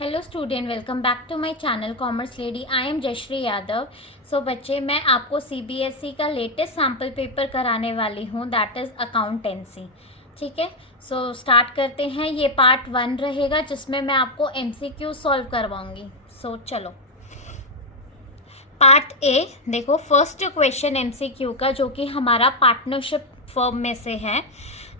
Hello student, welcome back to my channel commerce lady. I am Jayshree Yadav. So बच्चे, मैं आपको CBSE का latest sample paper कराने वाली हूँ, दैट इज़ अकाउंटेंसी। ठीक है, सो स्टार्ट करते हैं। ये पार्ट 1 रहेगा जिसमें मैं आपको एमसीक्यू सॉल्व करवाऊँगी। सो चलो, पार्ट ए देखो। फर्स्ट क्वेश्चन एमसीक्यू का, जो कि हमारा पार्टनरशिप फर्म में से है।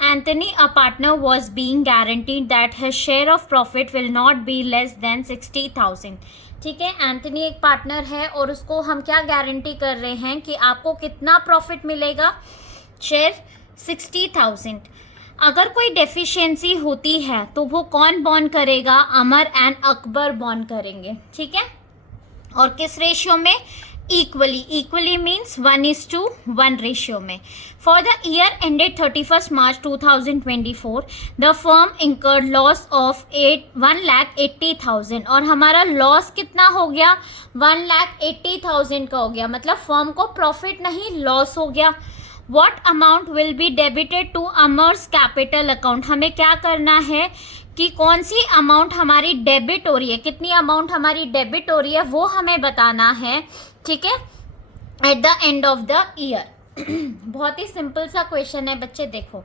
Anthony, a partner, was being guaranteed that his share of profit will not be less than 60,000. ठीक है, एंथनी एक पार्टनर है और उसको हम क्या गारंटी कर रहे हैं कि आपको कितना प्रॉफिट मिलेगा? शेयर 60,000। अगर कोई डेफिशिएंसी होती है तो वो कौन बॉन्ड करेगा? अमर एंड अकबर बॉन्ड करेंगे। ठीक है, और किस रेशियो में? इक्वली मीन्स 1:1 रेशियो में। For the year ended 31 March 2024 the firm incurred loss of 1,80,000। और हमारा लॉस कितना हो गया? 1,80,000 का हो गया, मतलब फर्म को प्रॉफिट नहीं लॉस हो गया। What amount will be debited to Amar's capital account? हमें क्या करना है कि कौन सी अमाउंट हमारी डेबिट हो रही है, कितनी अमाउंट हमारी डेबिट हो रही है, वो हमें बताना है। ठीक है, at the end of the year. बहुत ही सिंपल सा क्वेश्चन है बच्चे। देखो,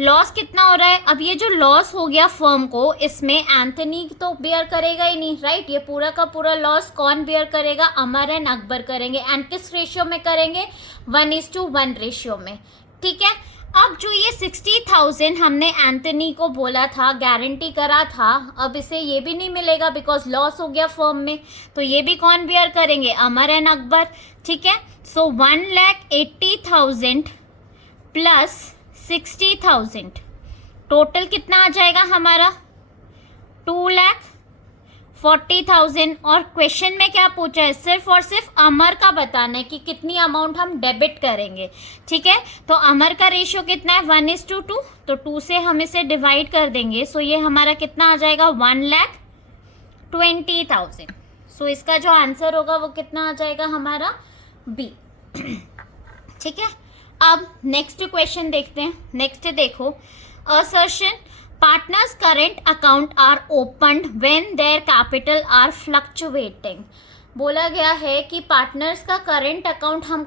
लॉस कितना हो रहा है? अब ये जो लॉस हो गया फर्म को, इसमें एंथनी तो बेयर करेगा ही नहीं, राइट? ये पूरा का पूरा लॉस कौन बेयर करेगा? अमर एंड अकबर करेंगे। एंड किस रेशियो में करेंगे? 1:1 रेशियो में। ठीक है, अब जो ये 60,000 हमने एंथनी को बोला था, गारंटी करा था, अब इसे ये भी नहीं मिलेगा बिकॉज लॉस हो गया फर्म में, तो ये भी कौन बेयर करेंगे? अमर एंड अकबर। ठीक है, सो 1,80,000 प्लस 60,000 टोटल कितना आ जाएगा हमारा? 2,40,000। और क्वेश्चन में क्या पूछा है? सिर्फ और सिर्फ अमर का बताना है कि कितनी अमाउंट हम डेबिट करेंगे। ठीक है, तो अमर का रेशियो कितना है? 1:2, तो 2 से हम इसे डिवाइड कर देंगे। सो ये हमारा कितना आ जाएगा? 1,20,000। सो इसका जो आंसर होगा वो कितना आ जाएगा हमारा? बी। ठीक है, अब नेक्स्ट क्वेश्चन देखते हैं। नेक्स्ट देखो, assertion partners current account are opened when their capital are fluctuating. बोला गया है कि पार्टनर्स का करेंट अकाउंट हम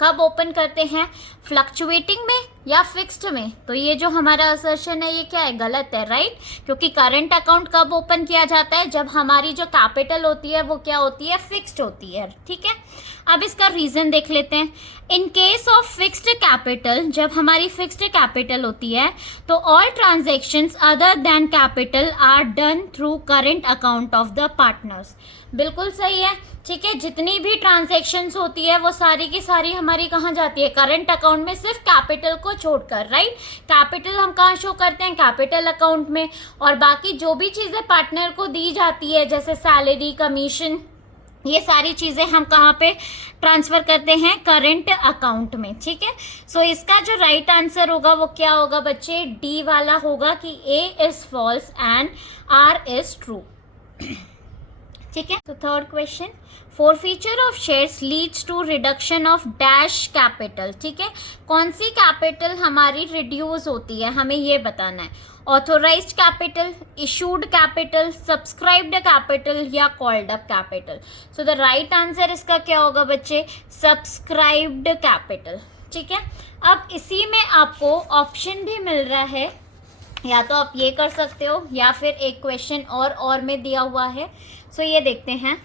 कब ओपन करते हैं? फ्लक्चुएटिंग में या फिक्स्ड में? तो ये जो हमारा असर्शन है ये क्या है? गलत है, राइट? क्योंकि करेंट अकाउंट कब ओपन किया जाता है? जब हमारी जो कैपिटल होती है वो क्या होती है? फिक्स्ड होती है। ठीक है, अब इसका रीज़न देख लेते हैं। In case of fixed capital, जब हमारी फिक्स्ड कैपिटल होती है तो all transactions other than capital R done through current account of the partners. बिल्कुल सही है। ठीक है, जितनी भी ट्रांजेक्शन्स होती है वो सारी की सारी हमारी कहाँ जाती है? करेंट अकाउंट में, सिर्फ कैपिटल को छोड़कर, राइट? कैपिटल हम कहाँ शो करते हैं? कैपिटल अकाउंट में। और बाकी जो भी चीज़ें पार्टनर को दी जाती है, जैसे सैलरी, कमीशन, ये सारी चीज़ें हम कहाँ पे ट्रांसफ़र करते हैं? करेंट अकाउंट में। ठीक है, सो इसका जो राइट आंसर होगा वो क्या होगा बच्चे? डी वाला होगा कि A is false and R is true. ठीक है, तो third question, forfeiture of shares leads to reduction of dash capital. ठीक है, कौन सी कैपिटल हमारी रिड्यूस होती है, हमें ये बताना है। Authorised capital, issued capital, subscribed capital या called up capital. So the right answer इसका क्या होगा बच्चे? Subscribed capital. ठीक है, अब इसी में आपको ऑप्शन भी मिल रहा है, या तो आप ये कर सकते हो या फिर एक क्वेश्चन और में दिया हुआ है। सो ये देखते हैं।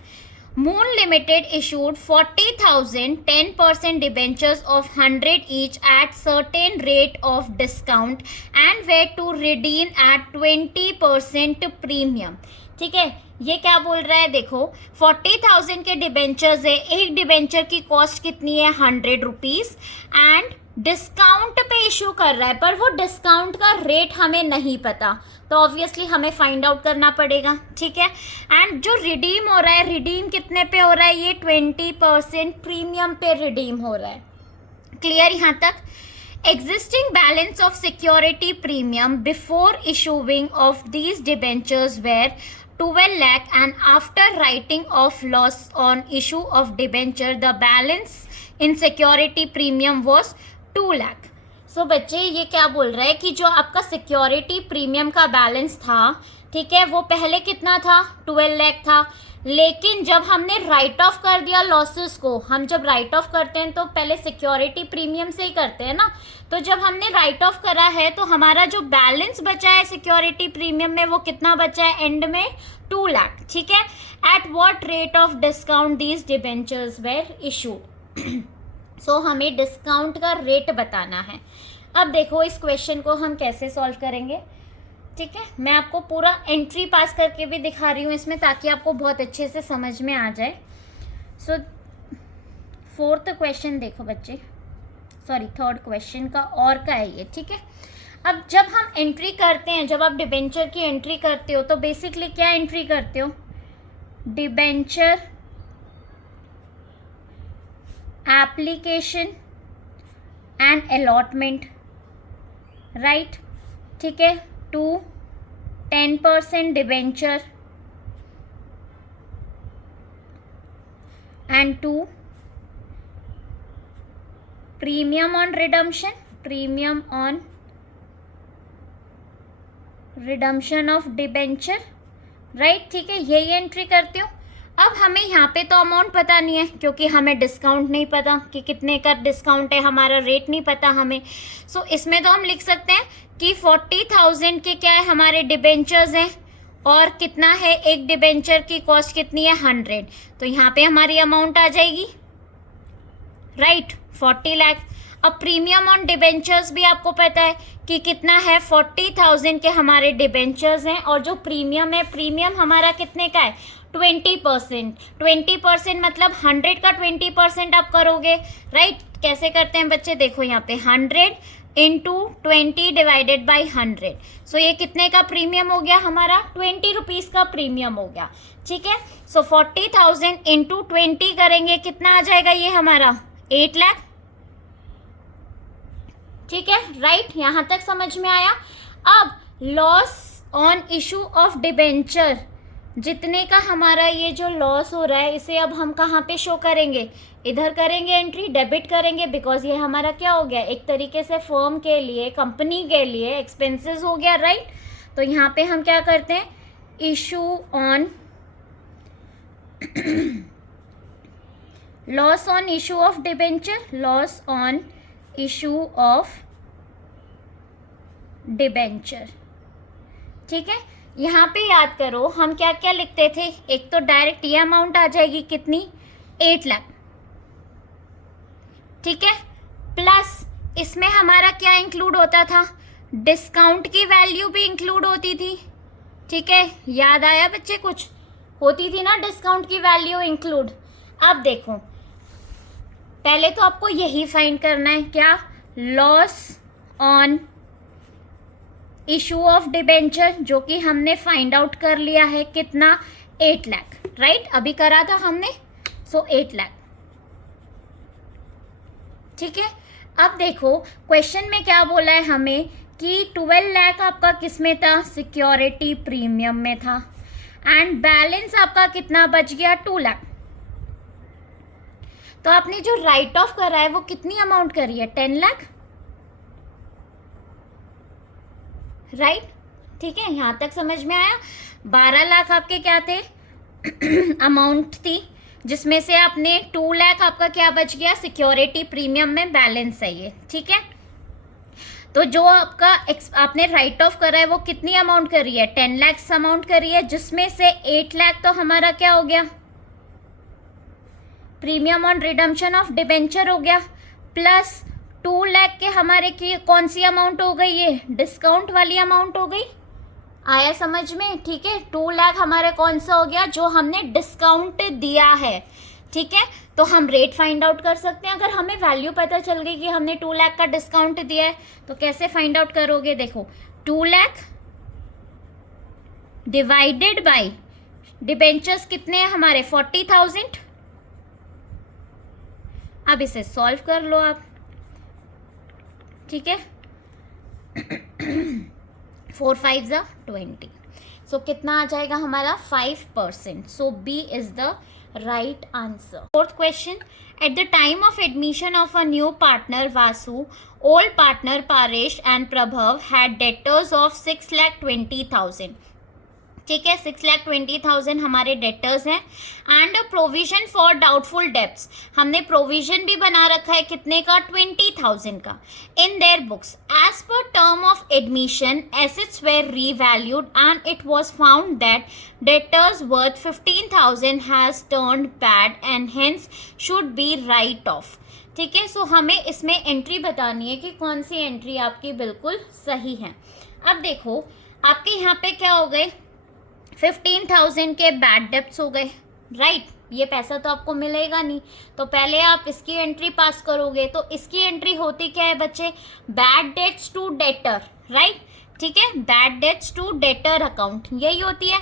Moon Limited issued 40,000 10% debentures of 100 each at certain rate of discount and were to redeem at 20% premium. ठीक है, ये क्या बोल रहा है? देखो, 40,000 के डिबेंचर्स है, एक डिबेंचर की कॉस्ट कितनी है? 100 रुपीज़, एंड डिस्काउंट पे इशू कर रहा है, पर वो डिस्काउंट का रेट हमें नहीं पता, तो ऑब्वियसली हमें फाइंड आउट करना पड़ेगा। ठीक है, एंड जो रिडीम हो रहा है, रिडीम कितने पे हो रहा है? ये 20% प्रीमियम पे रिडीम हो रहा है। क्लियर यहाँ तक? Existing balance of security premium before issuing of these debentures were 12 lakh and after writing off loss on issue of debenture the balance in security premium was 2 lakh. सो बच्चे, ये क्या बोल रहा है कि जो आपका सिक्योरिटी प्रीमियम का बैलेंस था ठीक है, वो पहले कितना था, 12 लाख था, लेकिन जब हमने राइट ऑफ कर दिया लॉसेस को, हम जब राइट ऑफ करते हैं तो पहले सिक्योरिटी प्रीमियम से ही करते हैं ना, तो जब हमने राइट ऑफ करा है तो हमारा जो बैलेंस बचा है सिक्योरिटी प्रीमियम में वो कितना बचा है एंड में, 2 लाख, ठीक है। At what rate of discount these debentures were issued, so हमें डिस्काउंट का रेट बताना है। अब देखो इस क्वेश्चन को हम कैसे सॉल्व करेंगे, ठीक है, मैं आपको पूरा एंट्री पास करके भी दिखा रही हूँ इसमें ताकि आपको बहुत अच्छे से समझ में आ जाए। सो 4th क्वेश्चन देखो बच्चे, सॉरी 3rd क्वेश्चन का और का है ये, ठीक है। अब जब हम एंट्री करते हैं, जब आप डिबेंचर की एंट्री करते हो तो बेसिकली क्या एंट्री करते हो, debenture application and allotment, right, ठीक है, to 10% debenture and to premium on redemption, premium on redemption of debenture, right, ठीक है, यही एंट्री करती हूँ। अब हमें यहाँ पे तो अमाउंट पता नहीं है क्योंकि हमें डिस्काउंट नहीं पता कि कितने का डिस्काउंट है, हमारा रेट नहीं पता हमें। सो इसमें तो हम लिख सकते हैं कि 40,000 के क्या है, हमारे डिबेंचर्स हैं और कितना है, एक डिबेंचर की कॉस्ट कितनी है, 100, तो यहाँ पे हमारी अमाउंट आ जाएगी, राइट, 40 लाख। अब प्रीमियम ऑन डिबेंचर्स भी आपको पता है कि कितना है, 40,000 के हमारे डिबेंचर्स हैं और जो प्रीमियम है, प्रीमियम हमारा कितने का है, 20%। 20% मतलब 100 का 20% आप करोगे, राइट। कैसे करते हैं बच्चे, देखो यहाँ पे 100 इंटू 20 डिवाइडेड बाई 100, सो ये कितने का प्रीमियम हो गया हमारा, 20 रुपीज़ का प्रीमियम हो गया, ठीक है। सो 40,000 इंटू 20 करेंगे, कितना आ जाएगा ये हमारा, 8 लाख, ठीक है, राइट, यहाँ तक समझ में आया। अब loss on issue of debenture, जितने का हमारा ये जो लॉस हो रहा है इसे अब हम कहाँ पे शो करेंगे, इधर करेंगे एंट्री, डेबिट करेंगे, बिकॉज ये हमारा क्या हो गया, एक तरीके से फर्म के लिए, कंपनी के लिए एक्सपेंसेस हो गया, राइट। तो यहाँ पे हम क्या करते हैं, issue on loss on issue of debenture, loss on issue of debenture, ठीक है। यहाँ पे याद करो हम क्या क्या लिखते थे, एक तो डायरेक्ट ये अमाउंट आ जाएगी कितनी, 8 लाख, ठीक है, प्लस इसमें हमारा क्या इंक्लूड होता था, डिस्काउंट की वैल्यू भी इंक्लूड होती थी, ठीक है, याद आया बच्चे, कुछ होती थी ना डिस्काउंट की वैल्यू इंक्लूड। अब देखो पहले तो आपको यही फाइंड करना है, क्या, loss on issue of debenture, जो कि हमने फाइंड आउट कर लिया है कितना, 8 लाख, राइट, अभी करा था हमने, सो 8 लाख, ठीक है। अब देखो क्वेश्चन में क्या बोला है हमें कि 12 लाख आपका किस में था, सिक्योरिटी प्रीमियम में था, एंड बैलेंस आपका कितना बच गया, 2 लाख। तो आपने जो राइट ऑफ करा है वो कितनी अमाउंट करी है, 10 लाख, राइट, ठीक है, यहाँ तक समझ में आया। 12 लाख आपके क्या थे अमाउंट थी, जिसमें से आपने 2 लाख आपका क्या बच गया, सिक्योरिटी प्रीमियम में बैलेंस है ये, ठीक है। तो जो आपका आपने राइट ऑफ करा है वो कितनी अमाउंट करी है, 10 लाख अमाउंट करी है, जिसमें से 8 लाख तो हमारा क्या हो गया, premium on redemption of debenture हो गया, प्लस 2 लाख के हमारे की कौन सी अमाउंट हो गई, ये डिस्काउंट वाली अमाउंट हो गई, आया समझ में, ठीक है। 2 लाख हमारा कौन सा हो गया, जो हमने डिस्काउंट दिया है, ठीक है। तो हम रेट फाइंड आउट कर सकते हैं, अगर हमें वैल्यू पता चल गई कि हमने 2 लाख का डिस्काउंट दिया है तो कैसे फाइंड आउट करोगे, देखो 2 लाख डिवाइडेड बाई डिबेंचर्स कितने हैं हमारे, 40,000। अब इसे सॉल्व कर लो आप, ठीक है, 4 5 ज़ा 20, सो कितना आ जाएगा हमारा, 5%, so B is the right answer. 4th question, at the time of admission of a new partner Vasu, old partner Paresh and Prabhav had debtors of 6,20,000, ठीक है, 6,20,000 हमारे डेटर्स हैं। And provision for doubtful debts, हमने प्रोविजन भी बना रखा है कितने का, 20,000 का। In their books as per term of admission assets were revalued and it was found that debtors worth 15,000 has turned bad and hence should be right of. ठीक है, सो हमें इसमें एंट्री बतानी है कि कौन सी एंट्री आपकी बिल्कुल सही है। अब देखो आपके यहाँ पे क्या हो गए, 15,000 के बैड डेब्ट्स हो गए, राइट। ये पैसा तो आपको मिलेगा नहीं, तो पहले आप इसकी एंट्री पास करोगे। तो इसकी एंट्री होती क्या है बच्चे, bad debts to debtor, right. ठीक है, bad debts to debtor account, यही होती है।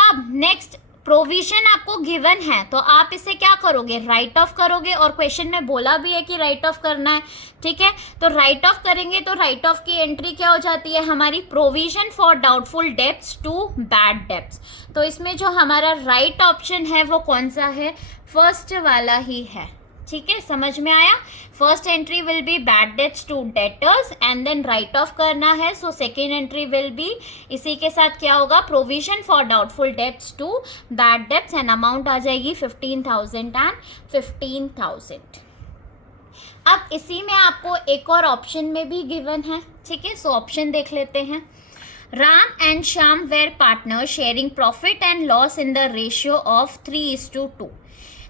अब नेक्स्ट प्रोविजन आपको गिवन है, तो आप इसे क्या करोगे, राइट ऑफ करोगे। और क्वेश्चन में बोला भी है कि राइट ऑफ करना है, ठीक है। तो राइट ऑफ करेंगे तो राइट ऑफ की एंट्री क्या हो जाती है हमारी, provision for doubtful debts to bad debts. तो इसमें जो हमारा राइट ऑप्शन है वो कौन सा है, फर्स्ट वाला ही है। ठीक है, समझ में आया। First entry will be bad debts to debtors and then write off करना है। So second entry will be इसी के साथ क्या होगा, provision for doubtful debts to bad debts and amount आ जाएगी 15,000 एंड 15,000। अब इसी में आपको एक और ऑप्शन में भी गिवन है, ठीक है। सो ऑप्शन देख लेते हैं। Ram and Shyam were partner sharing profit and loss in the ratio of 3:2।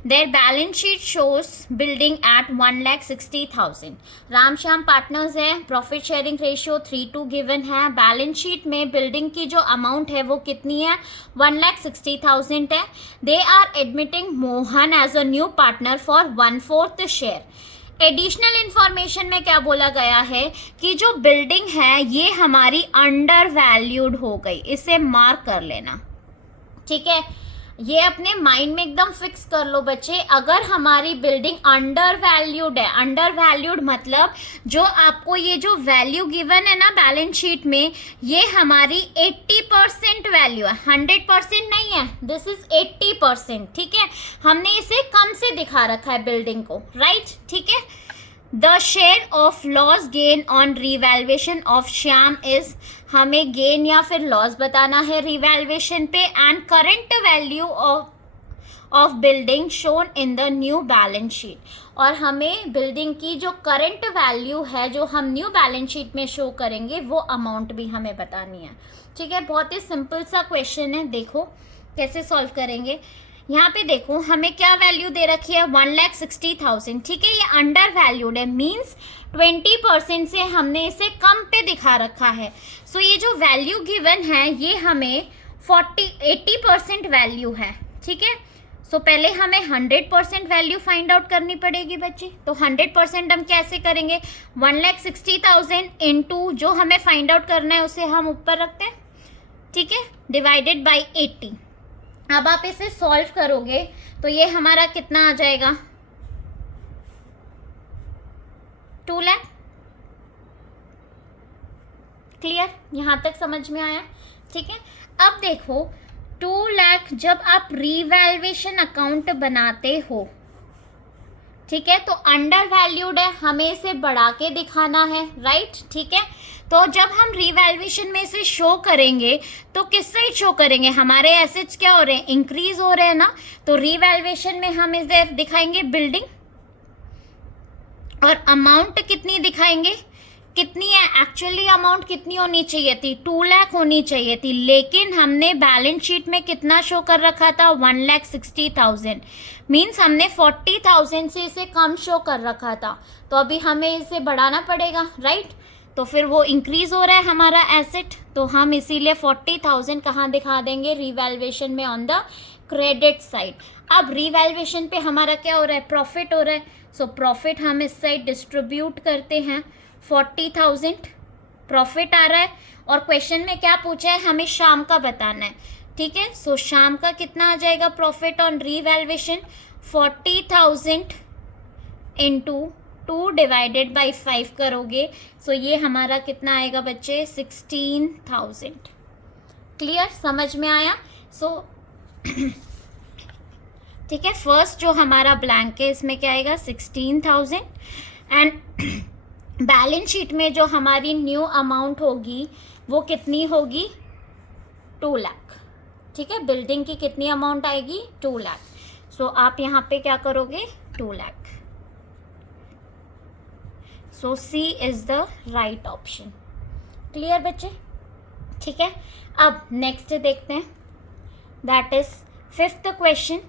Their balance sheet shows building at 1,60,000। Ram Shyam partners है, प्रॉफिट शेयरिंग रेशियो 3:2 गिवन है। बैलेंस शीट में बिल्डिंग की जो अमाउंट है वो कितनी है, 1,60,000 है। They are admitting Mohan as a new partner for 1/4 share. Additional information में क्या बोला गया है कि जो बिल्डिंग है ये हमारी अंडर वैल्यूड हो गई, इसे मार्क कर लेना, ठीक है। ये अपने माइंड में एकदम फिक्स कर लो बच्चे, अगर हमारी बिल्डिंग अंडर वैल्यूड है, अंडर वैल्यूड मतलब जो आपको ये जो वैल्यू गिवन है ना बैलेंस शीट में, ये हमारी 80% वैल्यू है, 100% नहीं है, दिस इज 80%, ठीक है। हमने इसे कम से दिखा रखा है बिल्डिंग को, राइट, ठीक है। The share of loss gain on revaluation of Shyam is, हमें गेन या फिर लॉस बताना है रिवैल्यूएशन पे। And current value of building shown in the new balance sheet, और हमें बिल्डिंग की जो करंट वैल्यू है जो हम न्यू बैलेंस शीट में शो करेंगे वो अमाउंट भी हमें बतानी है, ठीक है। बहुत ही सिंपल सा क्वेश्चन है, देखो कैसे सॉल्व करेंगे। यहाँ पे देखो हमें क्या वैल्यू दे रखी है, 1,60,000, ठीक है। ये अंडर वैल्यूड है, मीन्स 20% से हमने इसे कम पे दिखा रखा है। सो ये जो वैल्यू गिवन है ये हमें 80% वैल्यू है, ठीक है। सो पहले हमें 100% वैल्यू फाइंड आउट करनी पड़ेगी बच्चे। तो 100% हम कैसे करेंगे, 1,60,000 इंटू जो हमें फाइंड आउट करना है उसे हम ऊपर रखते हैं, ठीक है, डिवाइडेड बाई 80। अब आप इसे सॉल्व करोगे तो ये हमारा कितना आ जाएगा, 2 लाख। क्लियर, यहाँ तक समझ में आया, ठीक है। अब देखो 2 लाख जब आप रीवैल्यूएशन अकाउंट बनाते हो, ठीक है, तो अंडर वैल्यूड है, हमें इसे बढ़ा के दिखाना है, राइट, ठीक है। तो जब हम रीवैल्यूएशन में इसे शो करेंगे तो किससे शो करेंगे, हमारे एसेट्स क्या हो रहे हैं, इंक्रीज हो रहे हैं ना। तो रीवैल्यूएशन में हम इसे दिखाएंगे बिल्डिंग, और अमाउंट कितनी दिखाएंगे, कितनी है एक्चुअली अमाउंट कितनी होनी चाहिए थी, 2 लाख होनी चाहिए थी, लेकिन हमने बैलेंस शीट में कितना शो कर रखा था, 1,60,000, मीन्स हमने 40,000 से इसे कम शो कर रखा था। तो अभी हमें इसे बढ़ाना पड़ेगा, राइट। तो फिर वो इंक्रीज हो रहा है हमारा एसेट, तो हम इसीलिए 40,000 कहाँ दिखा देंगे, रीवैल्यूएशन में ऑन द क्रेडिट साइड। अब रीवैल्यूएशन पे हमारा क्या हो रहा है, प्रॉफिट हो रहा है। सो प्रॉफिट हम इस साइड डिस्ट्रीब्यूट करते हैं, 40,000 प्रॉफिट आ रहा है, और क्वेश्चन में क्या पूछा है, हमें शाम का बताना है, ठीक है। सो शाम का कितना आ जाएगा profit on revaluation, 40,000 into 2 divided by 5 करोगे, सो ये हमारा कितना आएगा बच्चे, 16,000। क्लियर, समझ में आया। सो ठीक है, फर्स्ट जो हमारा ब्लैंक है इसमें क्या आएगा, 16,000, एंड बैलेंस शीट में जो हमारी न्यू अमाउंट होगी वो कितनी होगी, 2 लाख। ठीक है, बिल्डिंग की कितनी अमाउंट आएगी, 2 लाख। सो आप यहाँ पे क्या करोगे, 2 lakh. So C is the right option. Clear बच्चे, ठीक है। अब नेक्स्ट देखते हैं, that is 5th question.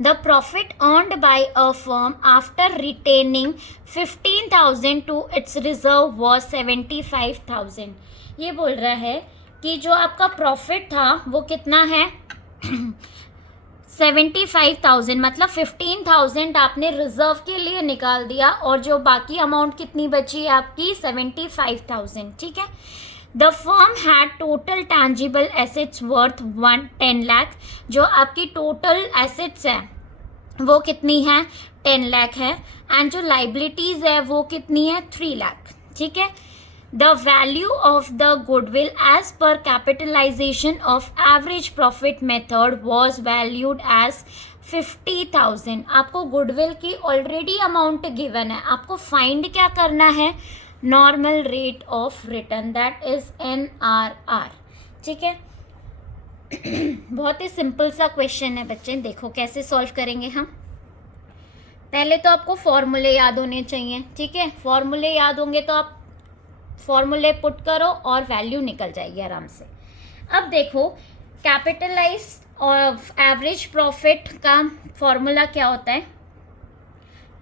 The profit earned by a firm after retaining 15,000 to its reserve was 75,000। ये बोल रहा है कि जो आपका प्रॉफिट था वो कितना है 75,000, मतलब 15,000 आपने रिजर्व के लिए निकाल दिया और जो बाकी अमाउंट कितनी बची है आपकी 75,000, ठीक है। The firm had total tangible assets worth 10 lakh. जो आपकी टोटल एसेट्स है वो कितनी है, 10 लाख है। एंड जो लाइबिलिटीज है वो कितनी है, 3 लाख, ठीक है। The value of the goodwill as per capitalisation of average profit method was valued as 50,000। आपको गुडविल की ऑलरेडी अमाउंट गिवन है, आपको फाइंड क्या करना है, normal rate of return, that is NRR, ठीक है। बहुत ही सिंपल सा क्वेश्चन है बच्चे, देखो कैसे सॉल्व करेंगे हम। पहले तो आपको फॉर्मूले याद होने चाहिए, ठीक है। फॉर्मूले याद होंगे तो आप फॉर्मूले पुट करो और वैल्यू निकल जाएगी आराम से। अब देखो कैपिटलाइज और एवरेज प्रॉफिट का फॉर्मूला क्या होता है,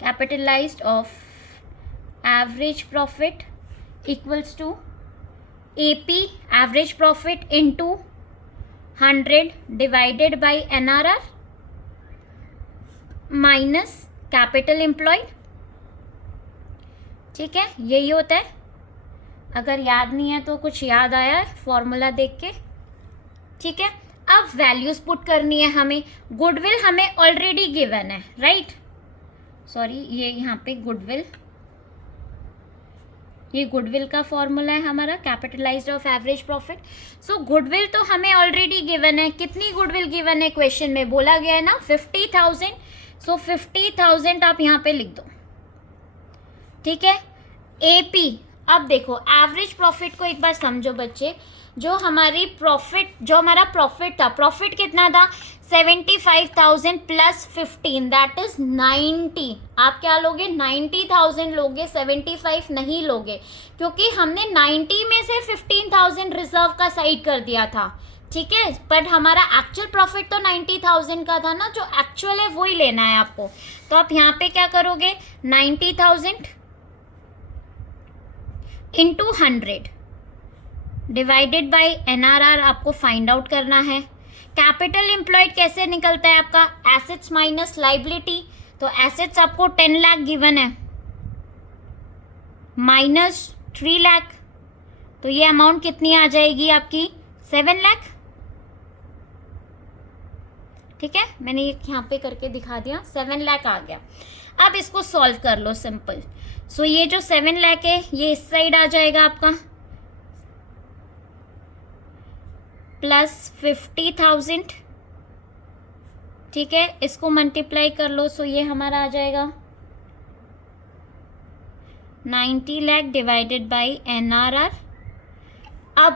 capitalised of average profit equals to AP average profit into 100 divided by NRR minus capital employed, ठीक है। यही होता है। अगर याद नहीं है तो कुछ याद आया है फॉर्मूला देख के, ठीक है। अब वैल्यूज पुट करनी है हमें। गुडविल हमें ऑलरेडी गिवन है, राइट, सॉरी ये यहाँ पे गुडविल, ये गुडविल का फॉर्मूला है हमारा, capitalised of average profit. So goodwill तो हमें ऑलरेडी गिवन है। कितनी गुडविल गिवन है क्वेश्चन में, बोला गया है ना 50,000। सो 50,000 आप यहाँ पे लिख दो, ठीक है। AP, अब देखो एवरेज प्रॉफिट को एक बार समझो बच्चे। जो हमारी प्रॉफिट, जो हमारा प्रॉफिट था, प्रॉफिट कितना था 75,000 प्लस 15, दैट इज 90। आप क्या लोगे, 90,000 लोगे, 75 नहीं लोगे, क्योंकि हमने 90 में से 15,000 रिजर्व का साइड कर दिया था, ठीक है। बट हमारा एक्चुअल प्रॉफिट तो 90,000 का था ना, जो एक्चुअल है वही लेना है आपको। तो आप यहाँ पे क्या करोगे, 90,000 इंटू 100 डिवाइडेड बाई NRR आपको फाइंड आउट करना है। कैपिटल एम्प्लॉयड कैसे निकलता है आपका, एसेट्स माइनस लाइबिलिटी। तो एसेट्स आपको 10 लाख गिवन है माइनस 3 लाख, तो ये अमाउंट कितनी आ जाएगी आपकी 7 लाख, ठीक है। मैंने ये यहाँ पे करके दिखा दिया, 7 लाख आ गया। अब इसको सॉल्व कर लो सिंपल। सो ये जो 7 लाख है ये इस साइड आ जाएगा आपका, प्लस 50,000, ठीक है। इसको मल्टीप्लाई कर लो, सो ये हमारा आ जाएगा 90 लाख डिवाइडेड बाई NRR। अब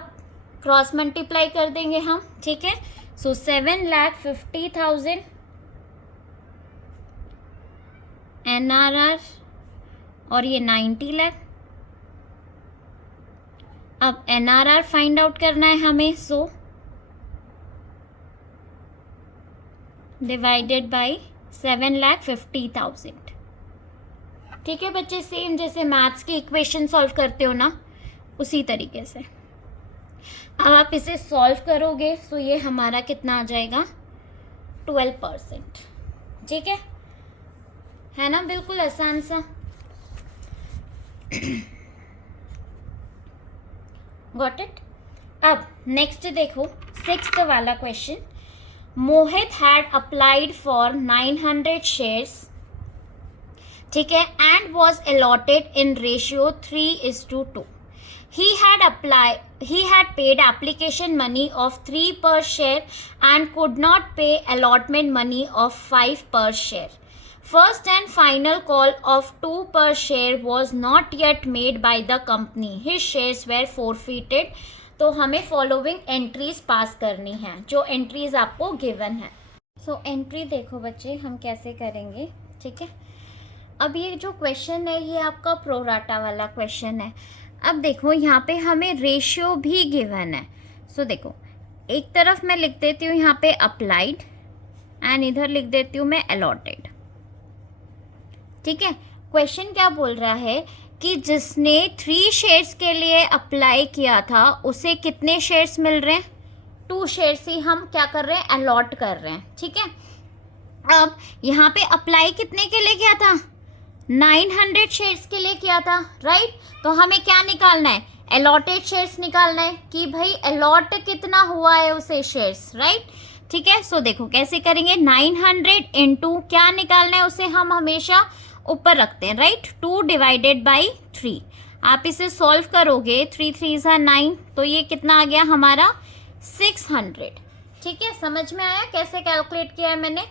क्रॉस मल्टीप्लाई कर देंगे हम, ठीक है। सो 7,50,000 NRR और ये 90 लाख। अब NRR फाइंड आउट करना है हमें, सो डिवाइडेड बाई 7,50,000, ठीक है बच्चे। सेम जैसे मैथ्स की इक्वेशन सॉल्व करते हो ना, उसी तरीके से अब आप इसे सॉल्व करोगे। सो ये हमारा कितना आ जाएगा 12%, ठीक है ना, बिल्कुल आसान सा। Got it. अब नेक्स्ट देखो 6th वाला question. Mohit had applied for 900 shares, ठीक है, and was allotted in ratio 3:2। He had paid application money of 3 per share and could not pay allotment money of 5 per share. First and final call of 2 per share was not yet made by the company. His shares were forfeited तो हमें following entries pass करनी है, जो entries आपको given है। So entry देखो बच्चे हम कैसे करेंगे, ठीक है। अब ये जो क्वेश्चन है ये आपका प्रोराटा वाला क्वेश्चन है। अब देखो यहाँ पे हमें रेशियो भी गिवन है। सो देखो एक तरफ मैं लिख देती हूँ यहाँ पे अप्लाइड एंड इधर लिख देती हूँ मैं अलॉटेड, ठीक है। क्वेश्चन क्या बोल रहा है कि जिसने 3 शेयर्स के लिए अप्लाई किया था उसे कितने शेयर्स मिल रहे हैं, 2 शेयर्स ही हम क्या कर रहे हैं, अलॉट कर रहे हैं, ठीक है। अब यहाँ पे अप्लाई कितने के लिए किया था, 900 शेयर्स के लिए किया था, राइट। तो हमें क्या निकालना है, अलॉटेड शेयर्स निकालना है कि भाई अलॉट कितना हुआ है उसे शेयर्स, राइट, ठीक है। सो देखो कैसे करेंगे, 900 इंटू क्या निकालना है उसे हम हमेशा ऊपर रखते हैं, राइट, 2 डिवाइडेड बाई 3। आप इसे सॉल्व करोगे 3 3 9, तो ये कितना आ गया हमारा 600, ठीक है। समझ में आया कैसे कैलकुलेट किया है मैंने।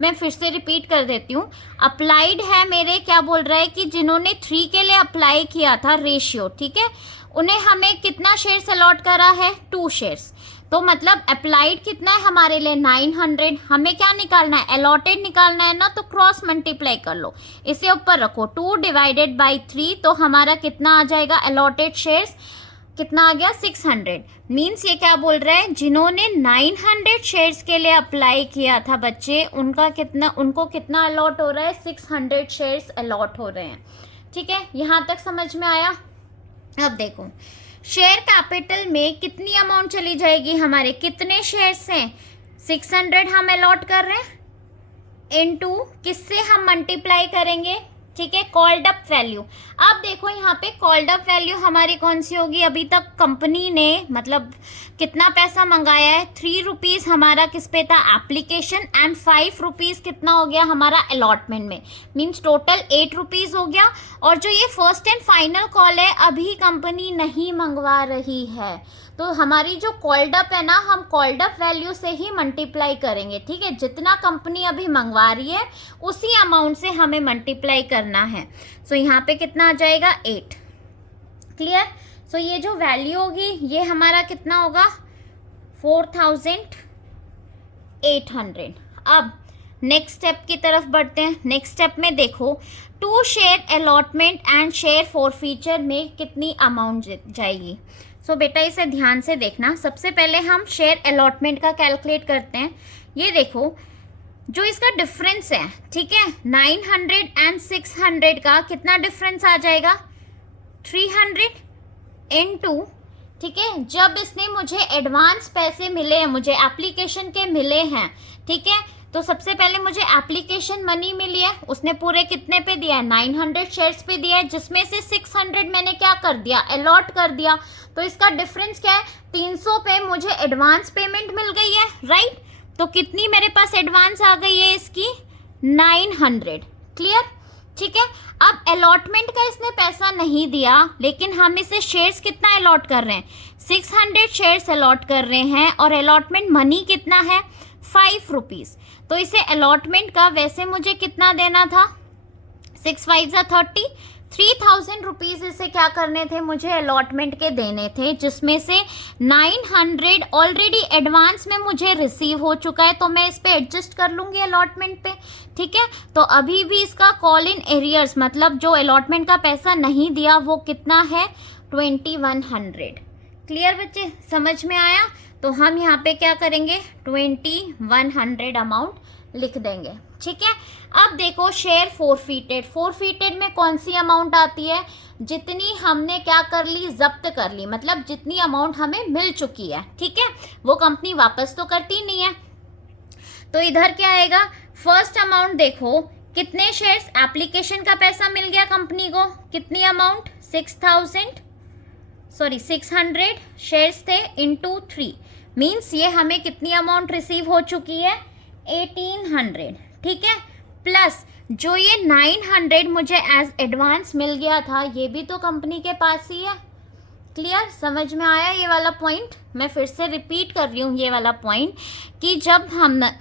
मैं फिर से रिपीट कर देती हूँ। अप्लाइड है मेरे, क्या बोल रहा है कि जिन्होंने 3 के लिए अप्लाई किया था रेशियो, ठीक है, उन्हें हमें कितना शेयर्स अलॉट करा है, 2 शेयर्स। तो मतलब अप्लाइड कितना है हमारे लिए 900, हमें क्या निकालना है, अलॉटेड निकालना है ना, तो क्रॉस मल्टीप्लाई कर लो, इसे ऊपर रखो 2 डिवाइडेड बाई 3, तो हमारा कितना आ जाएगा अलॉटेड शेयर्स, कितना आ गया 600। मीन्स ये क्या बोल रहा है, जिन्होंने 900 शेयर्स के लिए अप्लाई किया था बच्चे, उनको कितना अलॉट हो रहा है, 600 शेयर्स अलॉट हो रहे हैं, ठीक है। यहाँ तक समझ में आया। अब देखो शेयर कैपिटल में कितनी अमाउंट चली जाएगी, हमारे कितने शेयर्स हैं, 600 हम अलॉट कर रहे हैं, इनटू किससे हम मल्टीप्लाई करेंगे, ठीक है, कॉल्ड अप वैल्यू। अब देखो यहाँ पे कॉल्ड अप वैल्यू हमारी कौन सी होगी, अभी तक कंपनी ने मतलब कितना पैसा मंगाया है, 3 रुपीज़ हमारा किस पे था, एप्लीकेशन, एंड 5 रुपीज़ कितना हो गया हमारा अलॉटमेंट में, मीन्स टोटल 8 रुपीज़ हो गया। और जो ये फर्स्ट एंड फाइनल कॉल है अभी कंपनी नहीं मंगवा रही है, तो हमारी जो कॉल्ड अप है ना, हम कॉल्ड अप वैल्यू से ही मल्टीप्लाई करेंगे, ठीक है। जितना कंपनी अभी मंगवा रही है उसी अमाउंट से हमें मल्टीप्लाई करना है। सो यहाँ पे कितना आ जाएगा 8, क्लियर। सो ये जो वैल्यू होगी ये हमारा कितना होगा 4800। अब नेक्स्ट स्टेप की तरफ बढ़ते हैं। नेक्स्ट स्टेप में देखो 2 share allotment and share forfeiture में कितनी अमाउंट जाएगी। सो बेटा इसे ध्यान से देखना। सबसे पहले हम शेयर अलॉटमेंट का कैलकुलेट करते हैं। ये देखो जो इसका डिफरेंस है, ठीक है, 900 एंड 600 का कितना डिफरेंस आ जाएगा, 300 इनटू, ठीक है, जब इसने मुझे एडवांस पैसे मिले हैं, मुझे एप्लीकेशन के मिले हैं, ठीक है, तो सबसे पहले मुझे एप्लीकेशन मनी मिली है, उसने पूरे कितने पे दिया है, 900 शेयर्स पे दिया है, जिसमें से 600 मैंने क्या कर दिया, अलॉट कर दिया। तो इसका डिफरेंस क्या है, 300 पे मुझे एडवांस पेमेंट मिल गई है, राइट। तो कितनी मेरे पास एडवांस आ गई है इसकी, 900, क्लियर, ठीक है। अब अलॉटमेंट का इसने पैसा नहीं दिया, लेकिन हम इसे शेयर्स कितना अलॉट कर रहे हैं, 600 शेयर्स अलॉट कर रहे हैं, और अलॉटमेंट मनी कितना है, 5 रुपीज़। तो इसे अलॉटमेंट का वैसे मुझे कितना देना था, 6 5 30, 3000 रुपीज़ इसे क्या करने थे, मुझे अलॉटमेंट के देने थे, जिसमें से 900 ऑलरेडी एडवांस में मुझे रिसीव हो चुका है, तो मैं इस पे एडजस्ट कर लूँगी अलॉटमेंट पे, ठीक है। तो अभी भी इसका कॉल इन एरियर्स, मतलब जो अलॉटमेंट का पैसा नहीं दिया वो कितना है, 2100, क्लियर बच्चे, समझ में आया। तो हम यहाँ पे क्या करेंगे, 2100 अमाउंट लिख देंगे, ठीक है। अब देखो शेयर फोरफीटेड में कौन सी अमाउंट आती है, जितनी हमने क्या कर ली, जब्त कर ली, मतलब जितनी अमाउंट हमें मिल चुकी है, ठीक है, वो कंपनी वापस तो करती नहीं है। तो इधर क्या आएगा, फर्स्ट अमाउंट देखो कितने शेयर्स, एप्लीकेशन का पैसा मिल गया कंपनी को, कितनी अमाउंट, 600 शेयर्स थे इनटू 3, मीन्स ये हमें कितनी अमाउंट रिसीव हो चुकी है, 1800, ठीक है। प्लस जो ये 900 मुझे एज एडवांस मिल गया था, ये भी तो कंपनी के पास ही है, क्लियर, समझ में आया ये वाला पॉइंट? मैं फिर से रिपीट कर रही हूँ ये वाला पॉइंट कि जब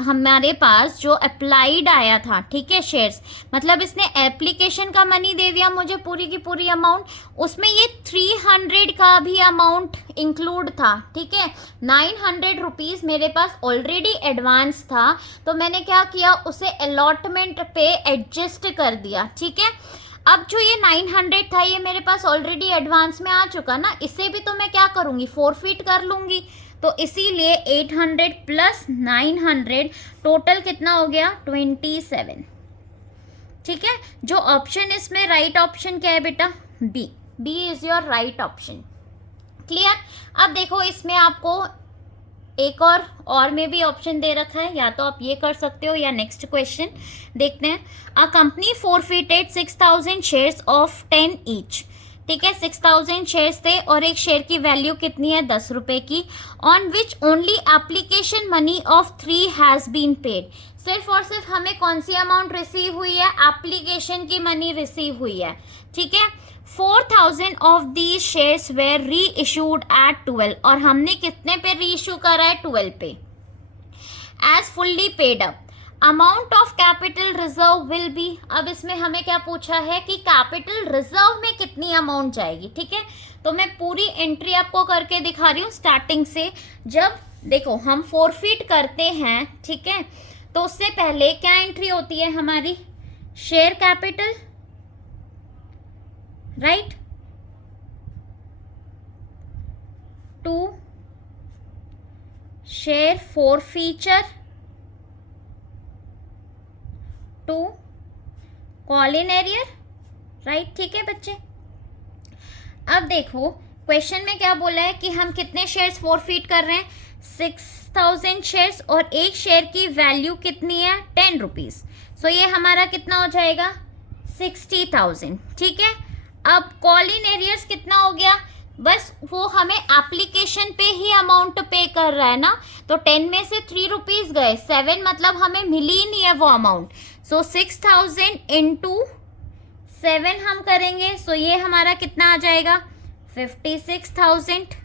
हमारे पास जो अप्लाइड आया था, ठीक है, शेयर्स, मतलब इसने एप्लीकेशन का मनी दे दिया मुझे पूरी की पूरी अमाउंट, उसमें ये 300 का भी अमाउंट इंक्लूड था, ठीक है। 900 रुपीज़ मेरे पास ऑलरेडी एडवांस था, तो मैंने क्या किया, उसे अलॉटमेंट पे एडजस्ट कर दिया, ठीक है। अब जो ये 900 था ये मेरे पास ऑलरेडी एडवांस में आ चुका ना, इसे भी तो मैं क्या करूँगी, फोरफिट कर लूँगी, तो इसीलिए 800 प्लस 900 टोटल कितना हो गया, 27, ठीक है। जो ऑप्शन इसमें राइट ऑप्शन क्या है बेटा, B, B is your right option. Clear. अब देखो इसमें आपको एक और में भी ऑप्शन दे रखा है, या तो आप ये कर सकते हो या नेक्स्ट क्वेश्चन देखते हैं। A company forfeited 6000 shares of 10 each, ठीक है, 6000 शेयर्स थे और एक शेयर की वैल्यू कितनी है, 10 रुपये की, on which only application money of 3 has been paid. सिर्फ और सिर्फ हमें कौन सी अमाउंट रिसीव हुई है, एप्लीकेशन की मनी रिसीव हुई है, ठीक है। 4000 ऑफ दीज शेयर्स वेर री इशूड एट 12, और हमने कितने पे री इशू करा है, 12 पे, as fully paid up. Amount of capital reserve will be, अब इसमें हमें क्या पूछा है कि कैपिटल रिजर्व में कितनी अमाउंट जाएगी, ठीक है। तो मैं पूरी एंट्री आपको करके दिखा रही हूँ स्टार्टिंग से। जब देखो हम फोरफिट करते हैं, ठीक है, तो उससे पहले क्या एंट्री होती है हमारी, share capital, right, to share forfeiture, to call in arrear, right, ठीक है बच्चे। अब देखो क्वेश्चन में क्या बोला है कि हम कितने शेयर्स फोरफिट कर रहे हैं, 6000 शेयर्स, और एक शेयर की वैल्यू कितनी है, 10 रुपीज़। सो ये हमारा कितना हो जाएगा, 60,000, ठीक है। अब कॉल इन एरियर्स कितना हो गया, बस वो हमें एप्लीकेशन पे ही अमाउंट पे कर रहा है ना, तो 10 में से 3 रुपीज़ गए, 7 मतलब हमें मिली ही नहीं है वो अमाउंट। सो 6000 इंटू 7 हम करेंगे, सो ये हमारा कितना आ जाएगा, 56,000।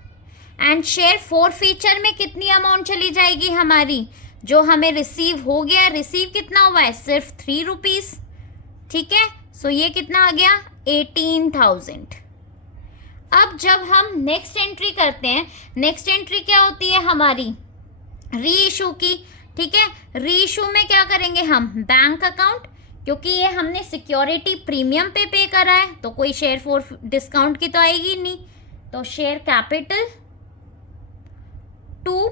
एंड शेयर फोरफीचर में कितनी अमाउंट चली जाएगी हमारी, जो हमें रिसीव हो गया, रिसीव कितना हुआ है, सिर्फ 3 रुपीज़, ठीक है। सो ये कितना आ गया, 18,000। अब जब हम नेक्स्ट एंट्री करते हैं, नेक्स्ट एंट्री क्या होती है हमारी, री इशू की, ठीक है। री इशू में क्या करेंगे हम, बैंक अकाउंट, क्योंकि ये हमने सिक्योरिटी प्रीमियम पे करा है, तो कोई शेयर फोर डिस्काउंट की तो आएगी नहीं, तो share capital to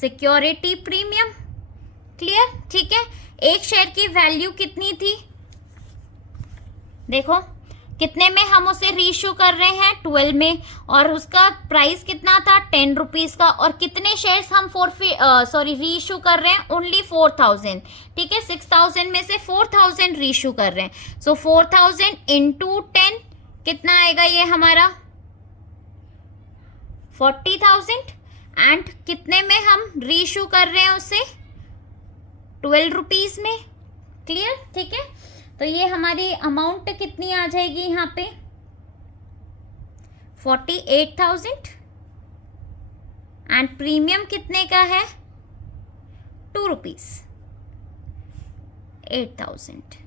security premium, clear, ठीक है। एक शेयर की वैल्यू कितनी थी, देखो कितने में हम उसे रीइशू कर रहे हैं, 12 में, और उसका प्राइस कितना था, 10 रुपीज़ का, और कितने शेयर्स हम रीइशू कर रहे हैं, ओनली 4000, ठीक है। 6000 में से 4000 रीइशू कर रहे हैं, सो 4000 इंटू 10 कितना आएगा ये हमारा, 40,000, एंड कितने में हम रीइशू कर रहे हैं उसे, 12 रुपीज़ में, क्लियर, ठीक है। तो ये हमारी अमाउंट कितनी आ जाएगी यहाँ पे, 48,000, एंड प्रीमियम कितने का है, 2 रुपीज़, 8,000।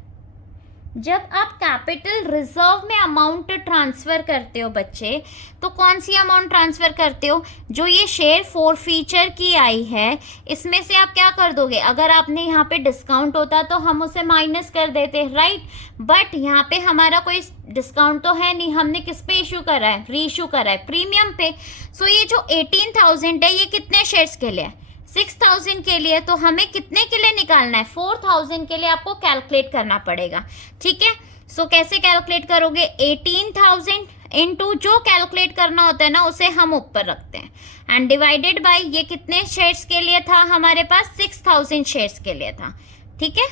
जब आप कैपिटल रिजर्व में अमाउंट ट्रांसफ़र करते हो बच्चे, तो कौन सी अमाउंट ट्रांसफ़र करते हो, जो ये शेयर फोरफीचर की आई है, इसमें से आप क्या कर दोगे, अगर आपने यहाँ पे डिस्काउंट होता तो हम उसे माइनस कर देते, राइट, बट यहाँ पे हमारा कोई डिस्काउंट तो है नहीं, हमने किस पे इशू करा है, री इशू करा है, प्रीमियम पे। सो ये जो 18,000 है ये कितने शेयर्स के लिए, 6000 के लिए, तो हमें कितने के लिए निकालना है, 4000 के लिए आपको कैलकुलेट करना पड़ेगा, ठीक है। सो कैसे कैलकुलेट करोगे, 18,000 इंटू जो कैलकुलेट करना होता है ना उसे हम ऊपर रखते हैं, एंड डिवाइडेड बाय ये कितने शेयर्स के लिए था हमारे पास, 6000 शेयर्स के लिए था, ठीक है।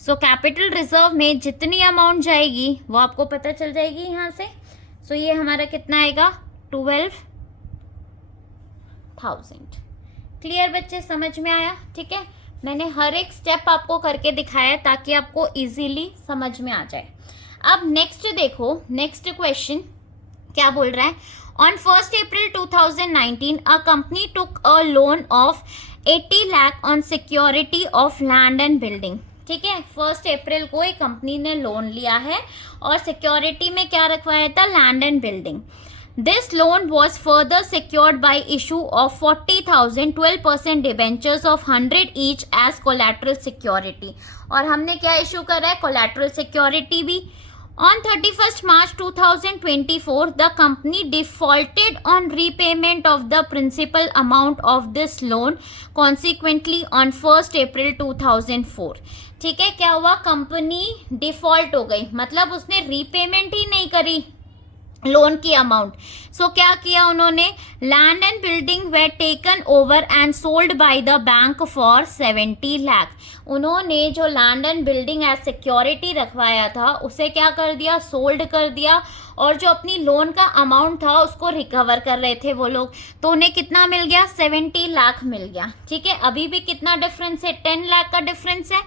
सो कैपिटल रिजर्व में जितनी अमाउंट जाएगी वो आपको पता चल जाएगी यहाँ से। सो ये हमारा कितना आएगा, 12,000। क्लियर बच्चे, समझ में आया, ठीक है। मैंने हर एक स्टेप आपको करके दिखाया ताकि आपको इजीली समझ में आ जाए। अब नेक्स्ट देखो, नेक्स्ट क्वेश्चन क्या बोल रहा है, on 1 April 2019 a company took a loan of 80 lakh on security of land and building. ठीक है, 1 अप्रैल को एक कंपनी ने लोन लिया है और सिक्योरिटी में क्या रखवाया था, land and building. This loan was further secured by issue of 40,000 12% debentures of 100 each as collateral security. और हमने क्या इशू करा है, कोलैटरल सिक्योरिटी भी। On 31st March 2024, the company defaulted on repayment of the principal amount of this loan, consequently on 1st April 2004. ठीक है, क्या हुआ, कंपनी डिफॉल्ट हो गई, मतलब उसने रीपेमेंट ही नहीं करी लोन की अमाउंट। सो क्या किया उन्होंने, land and building were taken over and sold by the bank for 70 lakh. उन्होंने जो land and building as security रखवाया था उसे क्या कर दिया, सोल्ड कर दिया, और जो अपनी लोन का अमाउंट था उसको रिकवर कर रहे थे वो लोग, तो उन्हें कितना मिल गया, 70 लाख मिल गया। ठीक है, अभी भी कितना डिफरेंस है, 10 लाख का डिफरेंस है।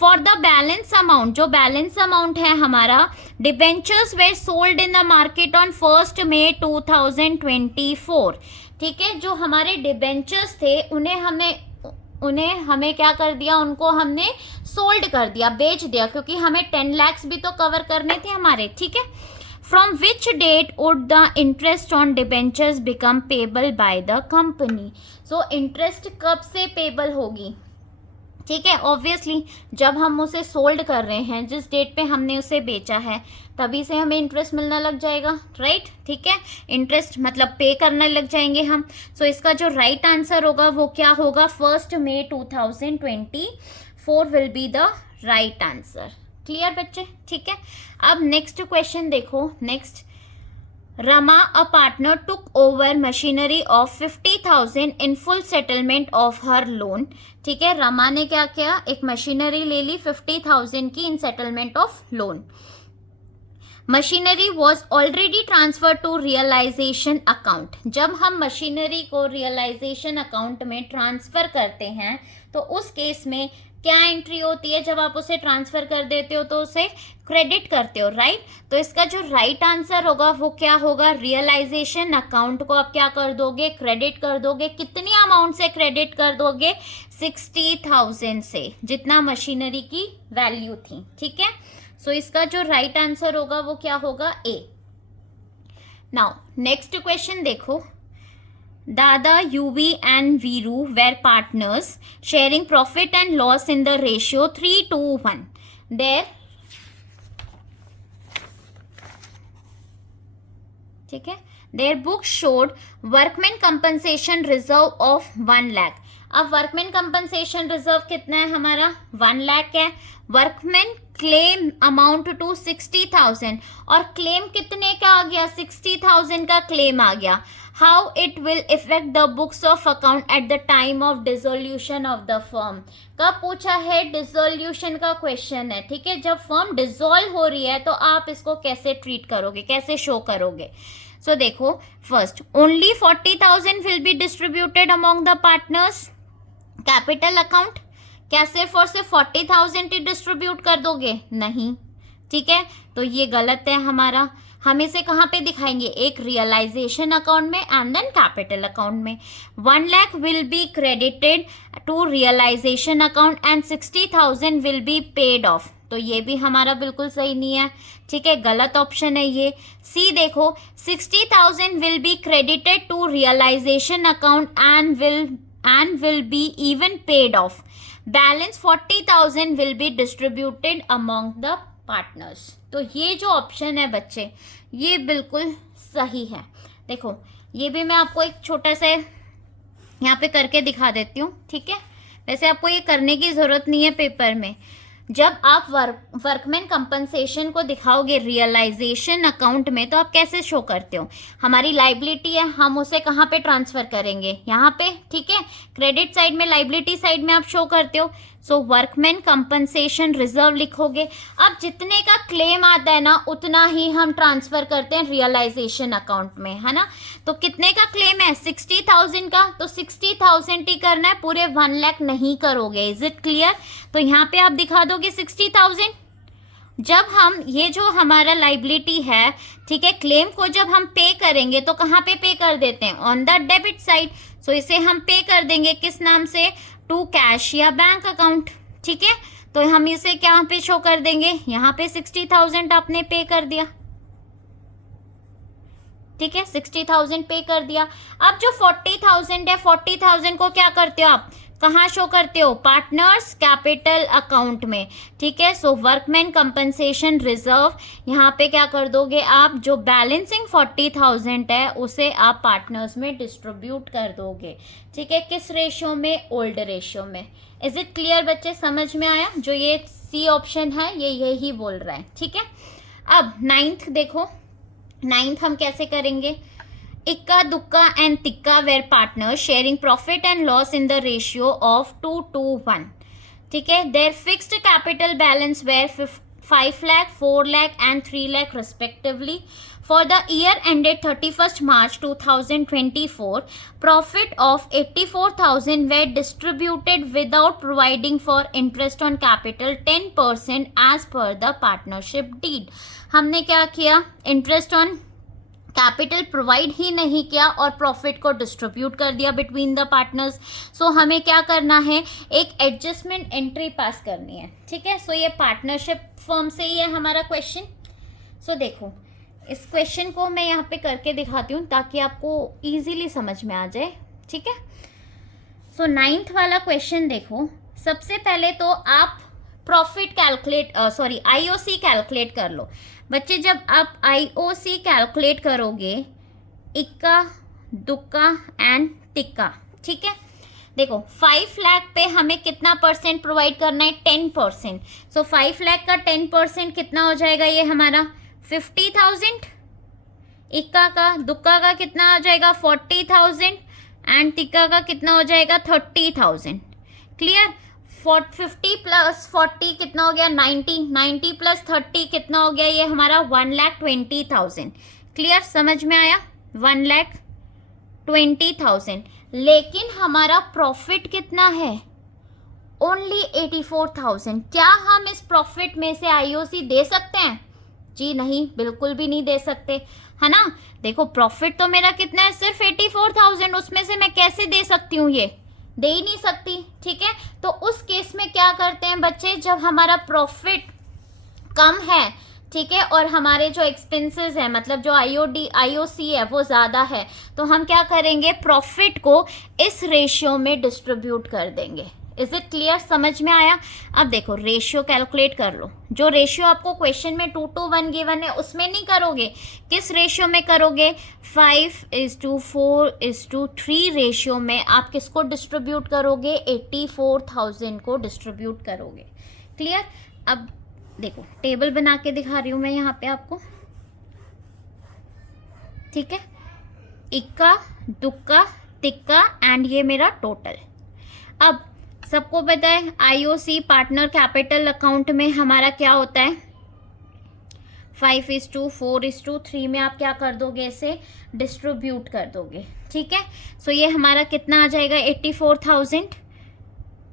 फॉर द बैलेंस अमाउंट, जो बैलेंस अमाउंट है हमारा, debentures were sold in the market on 1 May 2024। ठीक है, जो हमारे डिबेंचर्स थे उन्हें हमें क्या कर दिया, उनको हमने सोल्ड कर दिया, बेच दिया, क्योंकि हमें 10 लाख भी तो कवर करने थे हमारे। ठीक है, from which date would the interest on debentures become payable by the company. So interest कब से पेबल होगी, ठीक है, ऑब्वियसली जब हम उसे सोल्ड कर रहे हैं, जिस डेट पे हमने उसे बेचा है तभी से हमें इंटरेस्ट मिलना लग जाएगा, राइट। ठीक है, इंटरेस्ट मतलब पे करने लग जाएंगे हम। सो इसका जो राइट आंसर होगा वो क्या होगा, 1 May 2024 will be the right answer. Clear बच्चे, ठीक है। अब नेक्स्ट क्वेश्चन देखो, next, Rama, a partner, took over machinery of 50,000 in full settlement of her loan. ठीक है, रमा ने क्या किया, एक मशीनरी ले ली 50,000 की in settlement of loan. Machinery was already transfer to realisation account. जब हम मशीनरी को रियलाइजेशन अकाउंट में ट्रांसफर करते हैं तो उस केस में क्या एंट्री होती है, जब आप उसे ट्रांसफर कर देते हो तो उसे क्रेडिट करते हो, राइट। तो इसका जो राइट आंसर होगा वो क्या होगा, रियलाइजेशन अकाउंट को आप क्या कर दोगे, क्रेडिट कर दोगे। कितनी अमाउंट से क्रेडिट कर दोगे, 60,000 से, जितना मशीनरी की वैल्यू थी। ठीक है, सो इसका जो राइट आंसर होगा वो क्या होगा, ए। नाउ नेक्स्ट क्वेश्चन देखो, Dada, UV and Viru were partners sharing profit and loss in the ratio 3:1. Their books showed workman compensation reserve of 1 lakh. अब वर्कमैन कंपनसेशन रिजर्व कितना है हमारा, 1 लाख है। वर्कमैन क्लेम अमाउंट टू 60,000, और claim कितने का आ गया, 60,000 का क्लेम आ गया। How it will effect the books of account eight the time of dissolution of the firm. कब पूछा है, डिसोल्यूशन का क्वेश्चन है। ठीक है, जब फर्म डिसॉल्व हो रही है तो आप इसको कैसे ट्रीट करोगे, कैसे शो करोगे। सो देखो, first only 40,000 will be distributed among the partners. Capital account, क्या सिर्फ और सिर्फ 40,000 ही डिस्ट्रीब्यूट कर दोगे, नहीं। ठीक है, तो ये गलत है हमारा। हम इसे कहाँ पे दिखाएंगे, एक रियलाइजेशन अकाउंट में एंड देन कैपिटल अकाउंट में। 1 lakh will be credited to realisation account and 60,000 will be paid off. तो ये भी हमारा बिल्कुल सही नहीं है। ठीक है, गलत ऑप्शन है ये। सी देखो, 60,000 will be credited to realisation account and will be even paid off. Balance 40,000 will be distributed among the partners. तो ये जो ऑप्शन है बच्चे, ये बिल्कुल सही है। देखो, ये भी मैं आपको एक छोटा सा यहाँ पे करके दिखा देती हूँ। ठीक है, वैसे आपको ये करने की ज़रूरत नहीं है पेपर में। जब आप वर्कमैन कंपनसेशन को दिखाओगे रियलाइजेशन अकाउंट में तो आप कैसे शो करते हो, हमारी लाइबिलिटी है, हम उसे कहाँ पे ट्रांसफ़र करेंगे, यहाँ पे। ठीक है, क्रेडिट साइड में, लाइबिलिटी साइड में आप शो करते हो। सो वर्कमैन कंपनसेशन रिजर्व लिखोगे। अब जितने का क्लेम आता है ना उतना ही हम ट्रांसफ़र करते हैं रियलाइजेशन अकाउंट में, है ना। तो कितने का क्लेम है, 60,000 का, तो 60,000 ही करना है, पूरे 1 लाख नहीं करोगे। Is it clear. तो यहाँ पे आप दिखा दोगे 60,000 जब हम ये जो हमारा लाइबिलिटी है, ठीक है, क्लेम को जब हम पे करेंगे तो कहाँ पे पे कर देते हैं, ऑन द डेबिट साइड। सो इसे हम पे कर देंगे किस नाम से, टू कैश या बैंक अकाउंट, ठीक है। तो हम इसे क्या पे शो कर देंगे, यहाँ पे 60,000 आपने पे कर दिया, ठीक है, 60,000 पे कर दिया। अब जो 40,000 है, 40,000 को क्या करते हो आप, कहाँ शो करते हो, पार्टनर्स कैपिटल अकाउंट में, ठीक है। सो वर्कमैन कंपनसेशन रिजर्व, यहाँ पे क्या कर दोगे आप, जो बैलेंसिंग 40,000 है उसे आप पार्टनर्स में डिस्ट्रीब्यूट कर दोगे, ठीक है। किस रेशियो में, ओल्ड रेशियो में। इज इट क्लियर बच्चे, समझ में आया, जो ये सी ऑप्शन है ये यही बोल रहा है, ठीक है। अब 9th देखो, 9th हम कैसे करेंगे, Ikka Dukka and Tikka were partner sharing profit and loss in the ratio of 2:1, ठीक है। Their fixed capital balance were 5 lakh, 4 lakh and 3 lakh respectively. For the year ended 31st March 2024, profit of 84,000 were distributed without providing for interest on capital 10% as per the partnership deed. हमने क्या किया, interest on capital provide ही नहीं किया और profit को distribute कर दिया between the partners. सो हमें क्या करना है, एक एडजस्टमेंट एंट्री पास करनी है, ठीक है। सो ये पार्टनरशिप फर्म से ही है हमारा क्वेश्चन। सो देखो इस क्वेश्चन को मैं यहाँ पे करके दिखाती हूँ ताकि आपको इजीली समझ में आ जाए, ठीक है। सो 9th वाला क्वेश्चन देखो, सबसे पहले तो आप प्रॉफिट कैलकुलेट आईओसी कैलकुलेट कर लो बच्चे। जब आप आईओसी कैलकुलेट करोगे, इक्का दुक्का एंड टिक्का, ठीक है। देखो 5 लाख पे हमें कितना परसेंट प्रोवाइड करना है, 10%। सो 5 लाख का 10% कितना हो जाएगा, ये हमारा 50,000। इक्का का, दुक्का का कितना हो जाएगा 40,000 एंड टिक्का का कितना हो जाएगा 30,000। क्लियर, 50 प्लस 40 कितना हो गया 90, 90 प्लस 30 कितना हो गया, ये हमारा 1,20,000। क्लियर, समझ में आया, 1,20,000। लेकिन हमारा प्रॉफिट कितना है, ओनली 84,000। क्या हम इस प्रॉफिट में से आईओसी दे सकते हैं, जी नहीं, बिल्कुल भी नहीं दे सकते, है ना। देखो प्रॉफिट तो मेरा कितना है, सिर्फ 84,000, उसमें से मैं कैसे दे सकती हूँ, ये दे ही नहीं सकती, ठीक है। तो उस केस में क्या करते हैं बच्चे, जब हमारा प्रॉफिट कम है, ठीक है, और हमारे जो एक्सपेंसेस है, मतलब जो आईओसी है वो ज़्यादा है, तो हम क्या करेंगे, प्रॉफिट को इस रेशियो में डिस्ट्रीब्यूट कर देंगे। इज इट क्लियर, समझ में आया। अब देखो रेशियो कैलकुलेट कर लो, जो रेशियो आपको क्वेश्चन में 2:1 गिवन है उसमें नहीं करोगे, किस रेशियो में करोगे, 5:4:3 रेशियो में आप किसको डिस्ट्रीब्यूट करोगे, 84,000 को डिस्ट्रीब्यूट करोगे। क्लियर। अब देखो टेबल बना के दिखा रही हूँ मैं यहाँ पे आपको, ठीक है, इक्का दुक्का टिक्का एंड ये मेरा टोटल। अब सबको पता है आईओसी पार्टनर कैपिटल अकाउंट में हमारा क्या होता है, 5:4:3 में आप क्या कर दोगे, इसे डिस्ट्रीब्यूट कर दोगे, ठीक है। सो ये हमारा कितना आ जाएगा, 84,000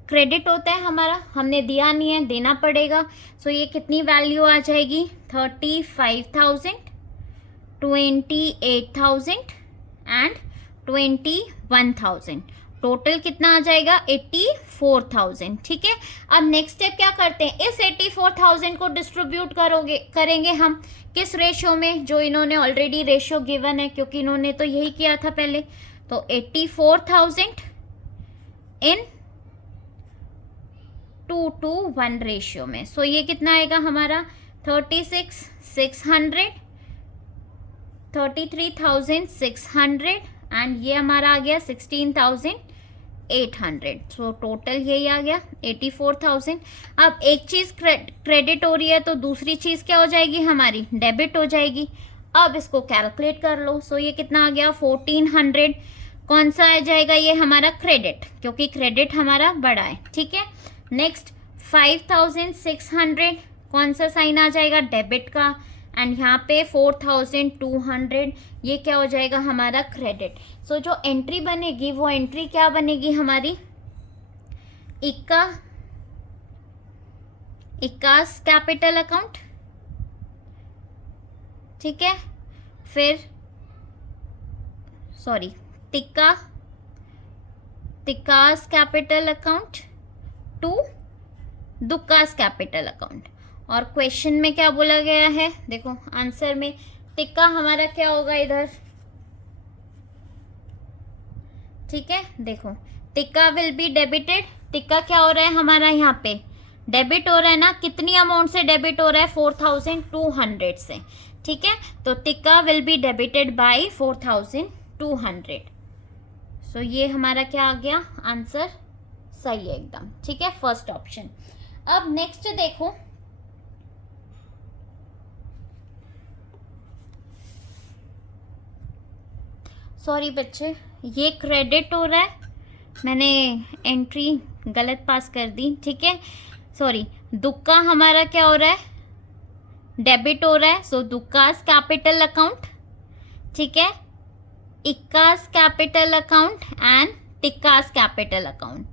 क्रेडिट होता है हमारा, हमने दिया नहीं है, देना पड़ेगा। सो ये कितनी वैल्यू आ जाएगी, 35,000, 28,000 एंड 21,000। टोटल कितना आ जाएगा, 84,000, ठीक है। अब नेक्स्ट स्टेप क्या करते हैं, इस 84,000 को डिस्ट्रीब्यूट करेंगे हम किस रेशियो में, जो इन्होंने ऑलरेडी रेशियो गिवन है, क्योंकि इन्होंने तो यही किया था पहले। तो 84,000 इन 2:1 रेशियो में। सो ये कितना आएगा हमारा, 36,600, 33,600 एंड ये हमारा आ गया 16,800। सो टोटल यही आ गया 84,000। अब एक चीज़ क्रेडिट हो रही है तो दूसरी चीज़ क्या हो जाएगी, हमारी डेबिट हो जाएगी। अब इसको कैलकुलेट कर लो। सो ये कितना आ गया, 1,400। कौन सा आ जाएगा, ये हमारा क्रेडिट, क्योंकि क्रेडिट हमारा बड़ा है, ठीक है। नेक्स्ट 5,600, कौन सा साइन आ जाएगा, डेबिट का, एंड यहाँ पे 4,200, ये क्या हो जाएगा हमारा क्रेडिट। सो जो एंट्री बनेगी वो एंट्री क्या बनेगी हमारी, इक्कास कैपिटल अकाउंट, ठीक है, फिर sorry Tikka's capital account to Dukka's capital account. और क्वेश्चन में क्या बोला गया है, देखो आंसर में टिक्का हमारा क्या होगा इधर, ठीक है, देखो tikka will be debited, tikka क्या हो रहा है हमारा यहाँ पे डेबिट हो रहा है ना, कितनी अमाउंट से डेबिट हो रहा है 4200 से, ठीक है, तो tikka will be debited bye 4200। सो ये हमारा क्या आ गया आंसर, सही है एकदम, ठीक है, फर्स्ट ऑप्शन। अब नेक्स्ट देखो, सॉरी बच्चे ये क्रेडिट हो रहा है, मैंने एंट्री गलत पास कर दी, ठीक है, सॉरी, दुक्का हमारा क्या हो रहा है डेबिट हो रहा है, सो दुक्कास कैपिटल अकाउंट, ठीक है, Ikka's capital account and Tikka's capital account.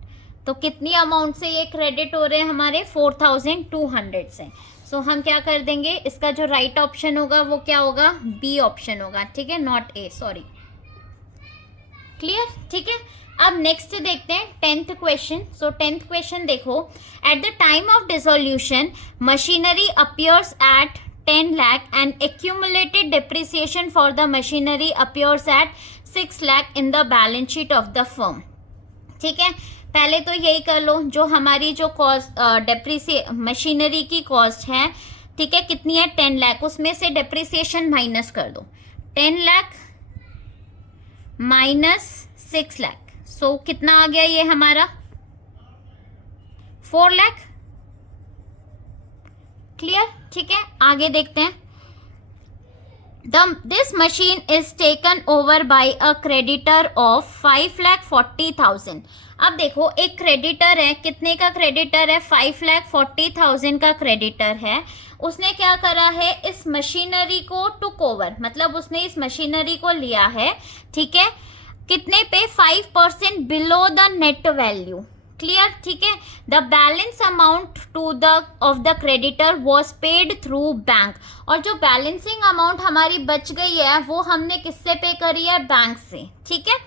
तो कितनी अमाउंट से ये क्रेडिट हो रहे हैं हमारे 4200 से। सो हम क्या कर देंगे, इसका जो राइट ऑप्शन होगा वो क्या होगा, बी ऑप्शन होगा, ठीक है, नॉट ए, सॉरी, क्लियर, ठीक है। अब नेक्स्ट देखते हैं 10th क्वेश्चन। सो 10th क्वेश्चन देखो, eight the time of dissolution machinery appears eight 10 lakh and accumulated depreciation for the machinery appears eight 6 lakh in the balance sheet of the firm, ठीक है। पहले तो यही कर लो, जो हमारी जो कॉस्ट मशीनरी की कॉस्ट है, ठीक है, कितनी है 10 लाख, उसमें से डिप्रिसिएशन माइनस कर दो, 10 लाख माइनस 6 लाख, सो कितना आ गया ये हमारा 4 लाख, क्लियर, ठीक है। आगे देखते हैं, this machine is taken over by a creditor of 5,40,000। अब देखो एक क्रेडिटर है, कितने का क्रेडिटर है 5,40,000 का क्रेडिटर है, उसने क्या करा है इस मशीनरी को टुक ओवर, मतलब उसने इस मशीनरी को लिया है, ठीक है, कितने पे 5% below the net value, clear, ठीक है। The balance amount to the of the creditor was paid through bank, और जो बैलेंसिंग अमाउंट हमारी बच गई है वो हमने किससे पे करी है, बैंक से, ठीक है।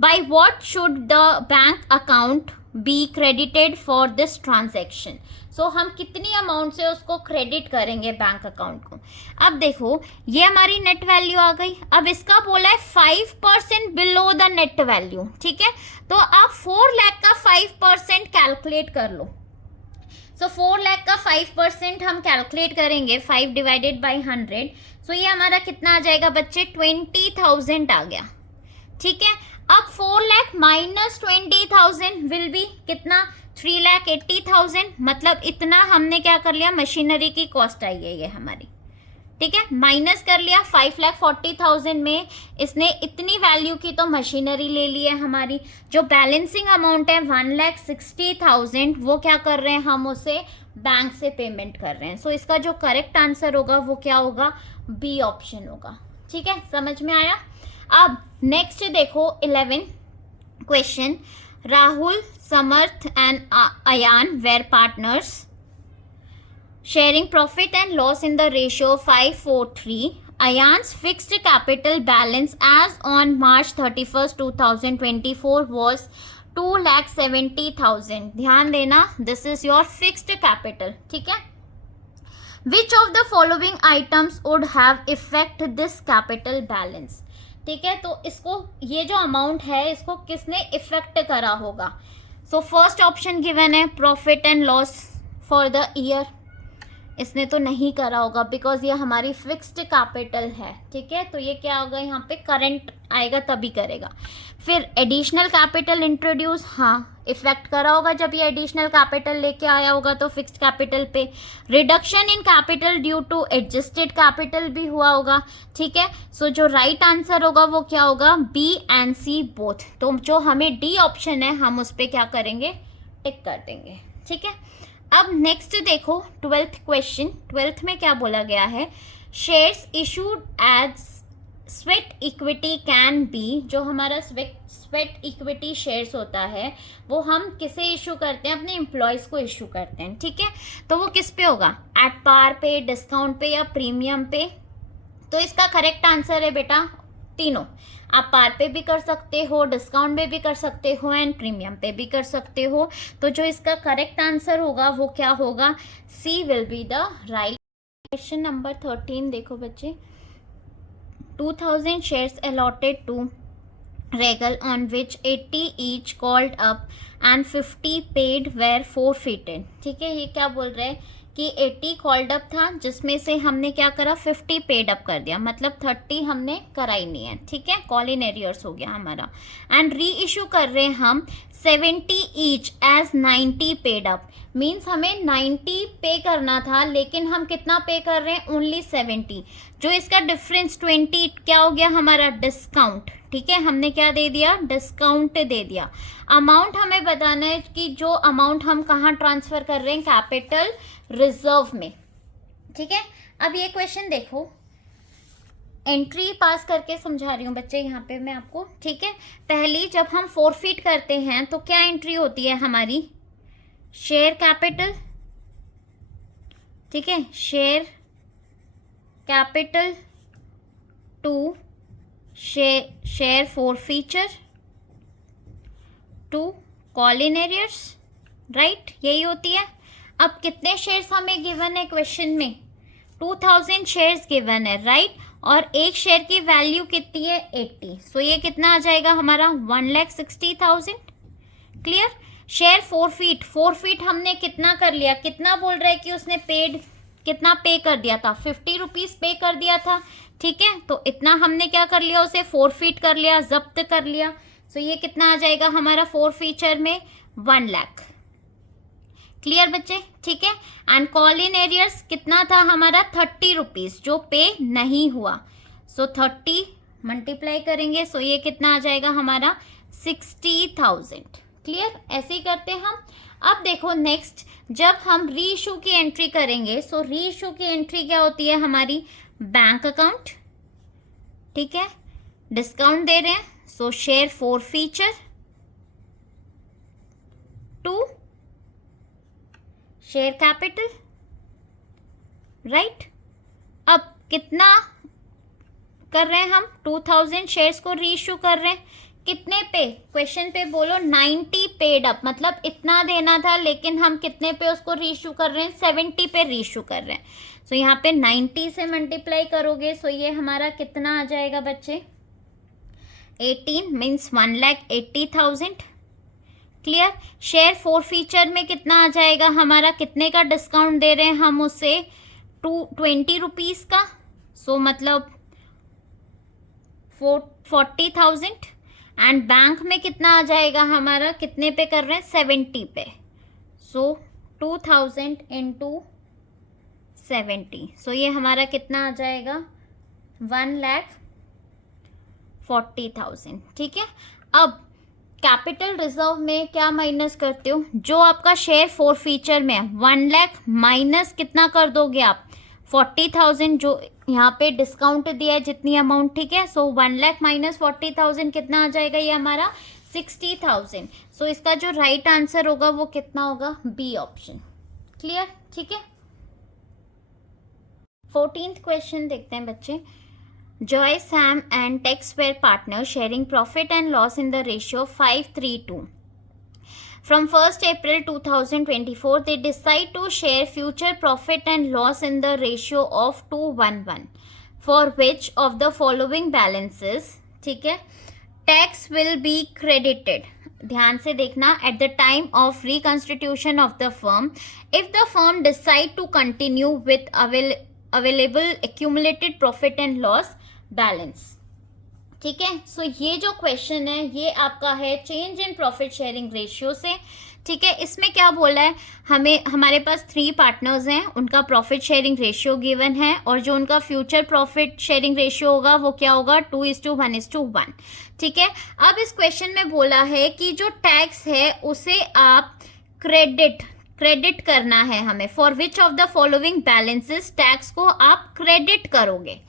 By what should the bank account be credited for this transaction, so हम कितनी अमाउंट से उसको क्रेडिट करेंगे बैंक अकाउंट को। अब देखो ये हमारी नेट वैल्यू आ गई, अब इसका बोला है 5% बिलो द नेट वैल्यू, ठीक है, तो आप 4 लाख का 5% कैलकुलेट कर लो। सो 4 लाख का 5% हम कैलकुलेट करेंगे, 5 डिवाइडेड बाई 100, सो ये हमारा कितना आ जाएगा बच्चे 20,000 आ गया, ठीक है। अब 4 लाख माइनस 20,000 विल बी कितना 3,80,000, मतलब इतना हमने क्या कर लिया, मशीनरी की कॉस्ट आई है ये हमारी, ठीक है, माइनस कर लिया 5,40,000 में, इसने इतनी वैल्यू की तो मशीनरी ले ली है हमारी, जो बैलेंसिंग अमाउंट है 1,60,000 वो क्या कर रहे हैं हम उसे बैंक से पेमेंट कर रहे हैं। सो इसका जो करेक्ट आंसर होगा वो क्या होगा, बी ऑप्शन होगा, ठीक है, समझ में आया। अब नेक्स्ट देखो 11 question, Rahul, Samarth and Ayaan were partners sharing profit and loss in the ratio 5:4:3. Ayan's fixed capital balance as on March 31st 2024 was 2,70,000. ध्यान देना, this is your fixed capital, ठीक है। Which of the following items would have affect this capital balance? ठीक है, तो इसको ये जो अमाउंट है इसको किसने इफेक्ट करा होगा। सो फर्स्ट ऑप्शन गिवन है profit and loss for the year, इसने तो नहीं करा होगा बिकॉज ये हमारी फिक्स्ड कैपिटल है, ठीक है, तो ये क्या होगा यहाँ पे करंट आएगा तभी करेगा। फिर एडिशनल कैपिटल इंट्रोड्यूस, हाँ इफेक्ट करा होगा जब ये एडिशनल कैपिटल लेके आया होगा तो फिक्स्ड कैपिटल पे। Reduction in capital due to adjusted capital भी हुआ होगा, ठीक है। सो जो राइट आंसर होगा वो क्या होगा, बी एंड सी बोथ। तो जो हमें डी ऑप्शन है हम उस पर क्या करेंगे, टिक कर देंगे, ठीक है। अब नेक्स्ट देखो 12th क्वेश्चन, 12th में क्या बोला गया है, shares issued as sweat equity can be, जो हमारा स्वेट इक्विटी शेयर्स होता है वो हम किसे इशू करते हैं, अपने एम्प्लॉयज़ को इशू करते हैं, ठीक है। तो वो किस पे होगा, एट पार पे, डिस्काउंट पे या प्रीमियम पे, तो इसका करेक्ट आंसर है बेटा तीनों। आप पार पे भी कर सकते हो, डिस्काउंट पे भी कर सकते हो एंड प्रीमियम पे भी कर सकते हो। तो जो इसका करेक्ट आंसर होगा वो क्या होगा, C will be the right. Question number 13 देखो बच्चे, 2000 shares allotted to Regal on which 80 each called up and 50 paid were forfeited। ठीक है, ये क्या बोल रहे हैं कि 80 कॉल्ड अप था जिसमें से हमने क्या करा, 50 पेड अप कर दिया, मतलब 30 हमने कराई नहीं है। ठीक है, कॉल इन एरियर्स हो गया हमारा। एंड री इशू कर रहे हैं हम 70 each as 90 paid up, means हमें 90 पे करना था लेकिन हम कितना पे कर रहे हैं, ओनली 70। जो इसका डिफरेंस 20 क्या हो गया हमारा, डिस्काउंट। ठीक है, हमने क्या दे दिया, डिस्काउंट दे दिया। अमाउंट हमें बताना है कि जो अमाउंट हम कहाँ ट्रांसफर कर रहे हैं, कैपिटल रिजर्व में। ठीक है, अब ये क्वेश्चन देखो, एंट्री पास करके समझा रही हूँ बच्चे यहाँ पे मैं आपको। ठीक है, पहली जब हम फोरफीट करते हैं तो क्या एंट्री होती है हमारी, शेयर कैपिटल। ठीक है, share capital to share forfeiture to call in arrears, right, यही होती है। अब कितने शेयर्स हमें गिवन है क्वेश्चन में, 2000 शेयर्स गिवन है, राइट, और एक शेयर की वैल्यू कितनी है, 80। सो ये कितना आ जाएगा हमारा, 1,60,000। क्लियर। शेयर फोरफीट हमने कितना कर लिया, कितना बोल रहा है कि उसने पेड, कितना पे कर दिया था, 50 रुपीज पे कर दिया था। ठीक है, तो इतना हमने क्या कर लिया, उसे फोरफीट कर लिया, जब्त कर लिया। सो ये कितना आ जाएगा हमारा फोरफीचर में, 1 लाख। क्लियर बच्चे। ठीक है, एंड कॉल इन एरियर्स कितना था हमारा, 30 रुपीज जो पे नहीं हुआ। सो 30 मल्टीप्लाई करेंगे, सो ये कितना आ जाएगा हमारा, 60,000। क्लियर, ऐसे ही करते हैं हम। अब देखो नेक्स्ट, जब हम री इशू की एंट्री करेंगे, सो री इशू की एंट्री क्या होती है हमारी, बैंक अकाउंट। ठीक है, डिस्काउंट दे रहे हैं, so share forfeiture to share capital, right. अब कितना कर रहे हैं हम, 2000 शेयर्स को री इशू कर रहे हैं, कितने पे, क्वेश्चन पे बोलो 90 पेड अप, मतलब इतना देना था लेकिन हम कितने पे उसको री इशू कर रहे हैं, 70 पे री इशू कर रहे हैं। सो यहाँ पे 90 से मल्टीप्लाई करोगे, सो ये हमारा कितना आ जाएगा बच्चे, 18 मीन्स 1,80,000। क्लियर। शेयर फोरफीचर में कितना आ जाएगा हमारा, कितने का डिस्काउंट दे रहे हैं हम उसे, 20 रुपीज का, सो मतलब 40,000। एंड बैंक में कितना आ जाएगा हमारा, कितने पे कर रहे हैं, 70 पे, सो 2000 इंटू 70, सो ये हमारा कितना आ जाएगा, 1,40,000। ठीक है, अब कैपिटल रिजर्व में क्या माइनस करते हो, जो आपका शेयर फोरफीचर में 1 लाख माइनस कितना कर दोगे आप, 40,000 जो यहाँ पे डिस्काउंट दिया है जितनी अमाउंट। ठीक है, सो 1 लाख माइनस 40,000 कितना आ जाएगा, ये हमारा 60,000। सो इसका जो राइट आंसर होगा वो कितना होगा, बी ऑप्शन। क्लियर। ठीक है, 14th क्वेश्चन देखते हैं बच्चे। Joy, Sam and Tex were partner sharing profit and loss in the ratio 5:3:2. From 1st April 2024, they decide to share future profit and loss in the ratio of 2:1:1. For which of the following balances, ठीक है, tax will be credited? ध्यान से देखना, at the time of reconstitution of the firm, if the firm decide to continue with available accumulated profit and loss balance. ठीक है, सो ये जो question है ये आपका है change in profit sharing ratio से। ठीक है, इसमें क्या बोला है, हमारे पास 3 पार्टनर्स हैं, उनका प्रॉफिट शेयरिंग रेशियो गिवन है, और जो उनका फ्यूचर प्रॉफिट शेयरिंग रेशियो होगा वो क्या होगा, 2:1:1। ठीक है, अब इस क्वेश्चन में बोला है कि जो टैक्स है उसे आप क्रेडिट करना है हमें, for which of the following balances tax को आप क्रेडिट करोगे।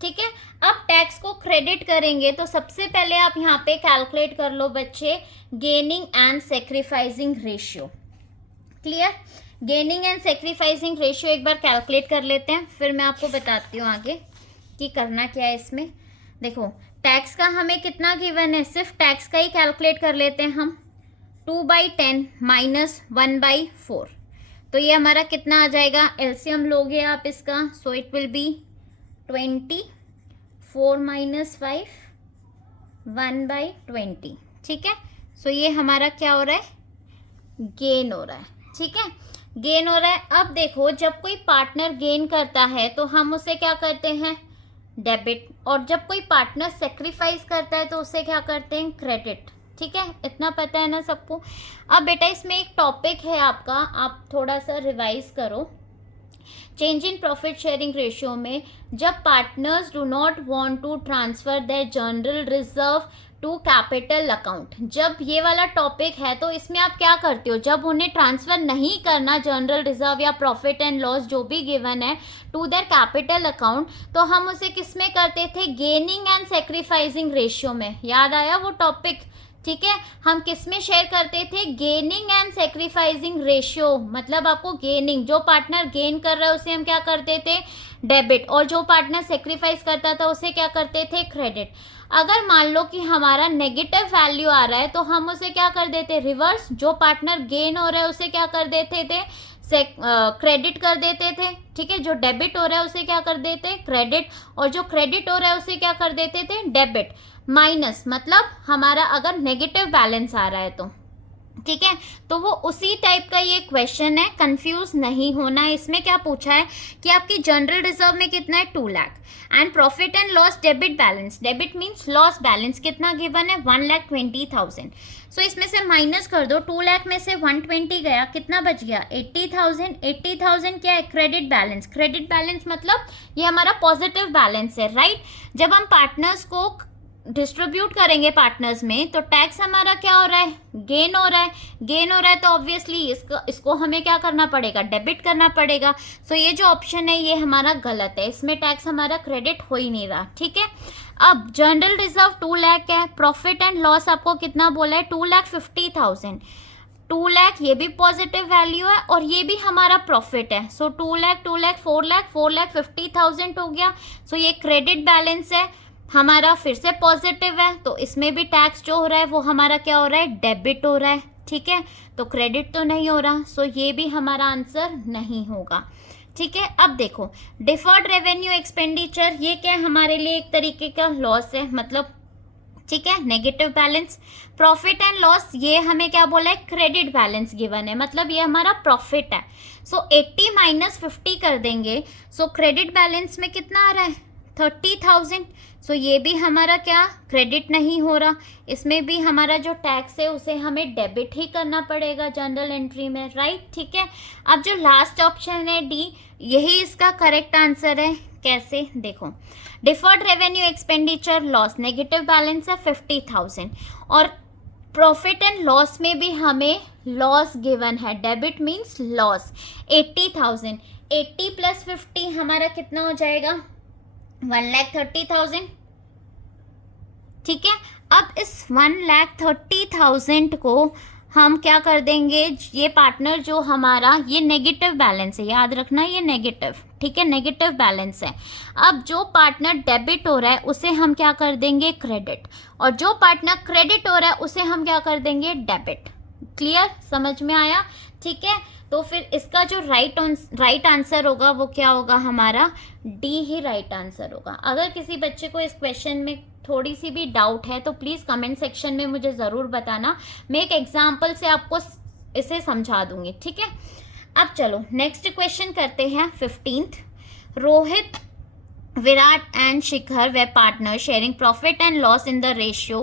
ठीक है, अब टैक्स को क्रेडिट करेंगे तो सबसे पहले आप यहाँ पे कैलकुलेट कर लो बच्चे, gaining and sacrificing ratio. Clear, gaining and sacrificing ratio एक बार कैलकुलेट कर लेते हैं, फिर मैं आपको बताती हूँ आगे। कि करना क्या है इसमें। देखो टैक्स का हमें कितना गिवन है, सिर्फ टैक्स का ही कैलकुलेट कर लेते हैं हम। 2/10 माइनस 1/4, तो ये हमारा कितना आ जाएगा, एलसीएम लोगे आप इसका, सो इट विल बी 20, 4 - 5 1/20, ठीक है। सो ये हमारा क्या हो रहा है, गेन हो रहा है, ठीक है, गेन हो रहा है। अब देखो जब कोई पार्टनर गेन करता है तो हम उसे क्या करते हैं, डेबिट, और जब कोई पार्टनर सेक्रीफाइस करता है तो उसे क्या करते हैं, क्रेडिट, ठीक है। इतना पता है ना सबको। अब बेटा इसमें एक टॉपिक है आपका, आप थोड़ा सा रिवाइज करो। Change in profit sharing ratio में जब partners do not want to transfer their general reserve to capital account, जब ये वाला टॉपिक है तो इसमें आप क्या करते हो, जब उन्हें ट्रांसफर नहीं करना जनरल रिजर्व या प्रॉफिट एंड लॉस जो भी गिवन है टू देयर कैपिटल अकाउंट, तो हम उसे किस में करते थे, गेनिंग एंड सेक्रीफाइसिंग रेशियो में। याद आया वो टॉपिक, ठीक है। हम किस में शेयर करते थे, गेनिंग एंड सेक्रीफाइसिंग रेशियो, मतलब आपको गेनिंग, जो पार्टनर गेन कर रहा है उसे हम क्या करते थे, डेबिट, और जो पार्टनर सेक्रीफाइस करता था उसे क्या करते थे, क्रेडिट। अगर मान लो कि हमारा नेगेटिव वैल्यू आ रहा है तो हम उसे क्या कर देते, रिवर्स, जो पार्टनर गेन हो रहा है उसे क्या कर देते थे, क्रेडिट कर देते थे, ठीक है। जो डेबिट हो रहा है उसे क्या कर देते, क्रेडिट, और जो क्रेडिट हो रहा है उसे क्या कर देते थे, डेबिट। माइनस मतलब हमारा अगर नेगेटिव बैलेंस आ रहा है तो, ठीक है। तो वो उसी टाइप का ये क्वेश्चन है, कंफ्यूज नहीं होना है। इसमें क्या पूछा है कि आपकी जनरल रिजर्व में कितना है, 2 lakh, and profit and loss debit balance, debit means loss balance कितना गिवन है, 1,20,000। सो इसमें से माइनस कर दो, 2 लाख में से 120 गया, कितना बच गया, 80,000। 80,000 क्या है, क्रेडिट बैलेंस। क्रेडिट बैलेंस मतलब ये हमारा पॉजिटिव बैलेंस है, राइट। जब हम पार्टनर्स को डिस्ट्रीब्यूट करेंगे पार्टनर्स में तो टैक्स हमारा क्या हो रहा है, गेन हो रहा है। गेन हो रहा है तो ऑब्वियसली इसको हमें क्या करना पड़ेगा, डेबिट करना पड़ेगा। सो ये जो ऑप्शन है ये हमारा गलत है, इसमें टैक्स हमारा क्रेडिट हो ही नहीं रहा, ठीक है। अब जनरल रिजर्व 2 लाख है, प्रॉफिट एंड लॉस आपको कितना बोला है, 2,50,000। 2 लाख ये भी पॉजिटिव वैल्यू है और ये भी हमारा प्रॉफिट है। सो 2 लाख 2 लाख 4 लाख 4,50,000 हो गया। सो ये क्रेडिट बैलेंस है हमारा, फिर से पॉजिटिव है, तो इसमें भी टैक्स जो हो रहा है वो हमारा क्या हो रहा है, डेबिट हो रहा है, ठीक है। तो क्रेडिट तो नहीं हो रहा, सो ये भी हमारा आंसर नहीं होगा, ठीक है। अब देखो डिफर्ड रेवेन्यू एक्सपेंडिचर, ये क्या है, हमारे लिए एक तरीके का लॉस है, मतलब ठीक है, negative balance. Profit and loss ये हमें क्या बोला है, क्रेडिट बैलेंस गिवन है, मतलब ये हमारा प्रॉफिट है। सो 80 - 50 कर देंगे, सो क्रेडिट बैलेंस में कितना आ रहा है, 30,000। सो ये भी हमारा क्या, क्रेडिट नहीं हो रहा, इसमें भी हमारा जो टैक्स है उसे हमें डेबिट ही करना पड़ेगा जनरल एंट्री में, राइट, ठीक है। अब जो लास्ट ऑप्शन है डी, यही इसका करेक्ट आंसर है। कैसे, देखो deferred revenue expenditure loss, negative balance है 50,000, और प्रॉफिट एंड लॉस में भी हमें लॉस गिवन है, डेबिट मीन्स लॉस, 80,000। 80 + 50 हमारा कितना हो जाएगा, 1,30,000, ठीक है। अब इस 1,30,000 को हम क्या कर देंगे, ये पार्टनर जो हमारा, ये नेगेटिव बैलेंस है, याद रखना ये नेगेटिव, ठीक है, नेगेटिव बैलेंस है। अब जो पार्टनर डेबिट हो रहा है उसे हम क्या कर देंगे, क्रेडिट, और जो पार्टनर क्रेडिट हो रहा है उसे हम क्या कर देंगे, डेबिट। क्लियर, समझ में आया, ठीक है। तो फिर इसका जो राइट आंसर होगा वो क्या होगा, हमारा डी ही राइट आंसर होगा। अगर किसी बच्चे को इस क्वेश्चन में थोड़ी सी भी डाउट है तो प्लीज़ कमेंट सेक्शन में मुझे ज़रूर बताना, मैं एक एग्जाम्पल से आपको इसे समझा दूंगी, ठीक है। अब चलो नेक्स्ट क्वेश्चन करते हैं 15th। Rohit, Virat and Shikhar were partners sharing profit and loss in the ratio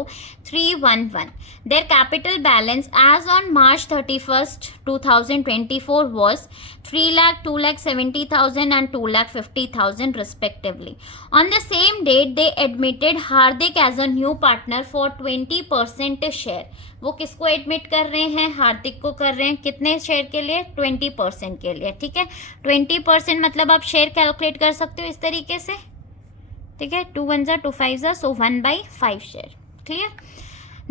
3:1:1. Their capital balance as on March 31st, 2024 was 3,00,000, 2,70,000 and 2,50,000 respectively. On the same date, they admitted Hardik as a new partner for 20% share. वो किसको admit कर रहे हैं, हार्दिक को कर रहे हैं, कितने शेयर के लिए, 20% के लिए, ठीक है। 20% मतलब आप शेयर कैलकुलेट कर सकते हो इस तरीके से, ठीक है, 2 1 2 5 सो 1/5 share, clear.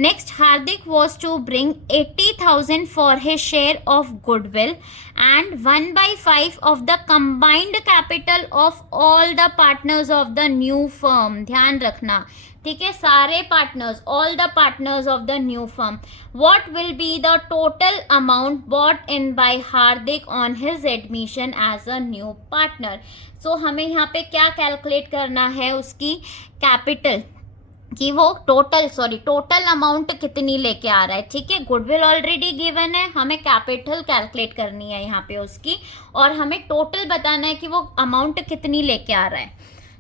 Next, Hardik was to bring 80,000 for his share of goodwill and 1/5 of the combined capital of all the partners of the new firm. ध्यान रखना, ठीक है, सारे partners, all the partners of the new firm. What will be the total amount brought in by Hardik on his admission as a new partner? So हमें यहाँ पे क्या calculate करना है, उसकी कैपिटल कि वो टोटल अमाउंट कितनी लेके आ रहा है. ठीक है, गुडविल ऑलरेडी गिवन है, हमें कैपिटल कैलकुलेट करनी है यहाँ पे उसकी, और हमें टोटल बताना है कि वो अमाउंट कितनी लेके आ रहा है.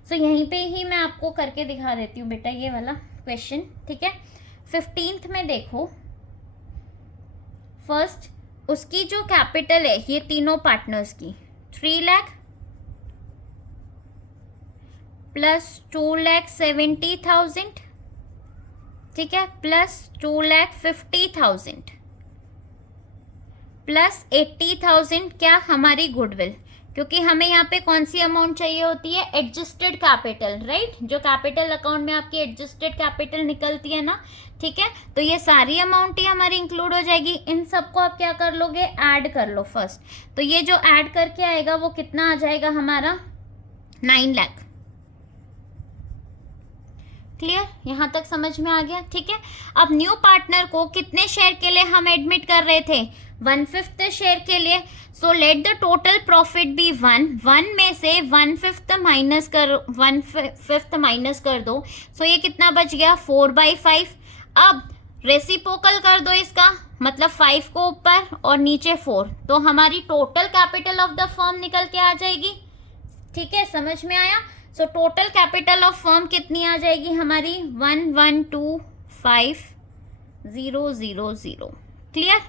सो यहीं पे ही मैं आपको करके दिखा देती हूँ बेटा ये वाला क्वेश्चन. ठीक है, 15th में देखो, फर्स्ट उसकी जो कैपिटल है ये तीनों पार्टनर्स की 3 लाख प्लस 2,70,000, ठीक है, प्लस 2,50,000 प्लस 80,000 क्या हमारी गुडविल, क्योंकि हमें यहाँ पे कौन सी अमाउंट चाहिए होती है, एडजस्टेड कैपिटल, राइट, जो कैपिटल अकाउंट में आपकी एडजस्टेड कैपिटल निकलती है ना. ठीक है, तो ये सारी अमाउंट ही हमारी इंक्लूड हो जाएगी. इन सबको आप क्या कर लोगे, ऐड कर लो फर्स्ट. तो ये जो ऐड करके आएगा वो कितना आ जाएगा हमारा, 9 लाख. क्लियर, यहाँ तक समझ में आ गया. ठीक है, अब न्यू पार्टनर को कितने शेयर के लिए हम एडमिट कर रहे थे, 1/5 शेयर के लिए. So let the total profit be 1 में से 1/5 माइनस कर दो. सो ये कितना बच गया, 4/5. अब रेसिप्रोकल कर दो इसका, मतलब 5 को ऊपर और नीचे 4, तो हमारी total capital of the firm निकल के आ जाएगी. ठीक है, समझ में आया. So total capital of firm कितनी आ जाएगी हमारी, 1,125,000. क्लियर,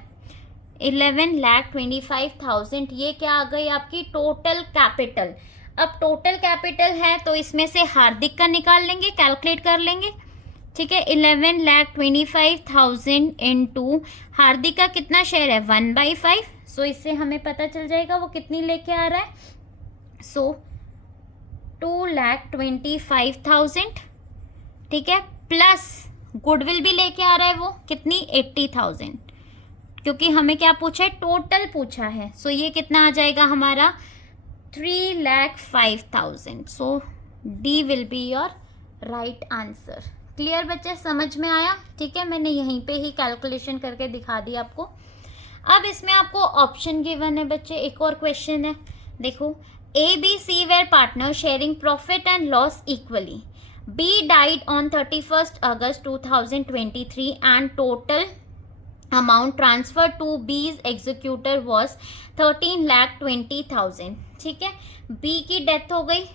11,25,000 ये क्या आ गई आपकी टोटल कैपिटल. अब टोटल कैपिटल है तो इसमें से हार्दिक का निकाल लेंगे, कैलकुलेट कर लेंगे. ठीक है, 11,25,000 इंटू हार्दिक का कितना शेयर है, 1/5. सो इससे हमें पता चल जाएगा वो कितनी लेके आ रहा है. सो 2,25,000, ठीक है, प्लस गुडविल भी लेके आ रहा है वो कितनी, 80,000, क्योंकि हमें क्या पूछा है, टोटल पूछा है. सो ये कितना आ जाएगा हमारा, 3,05,000. So D will be your right answer. Clear बच्चे, समझ में आया. ठीक है, मैंने यहीं पे ही कैलकुलेशन करके दिखा दी आपको. अब इसमें आपको ऑप्शन गिवन है बच्चे. एक और क्वेश्चन है, देखो, A, B, C were partners sharing profit and loss equally. B died on 31st August 2023 and total amount transferred to B's executor was 13,20,000. ठीक है, B की डेथ हो गई,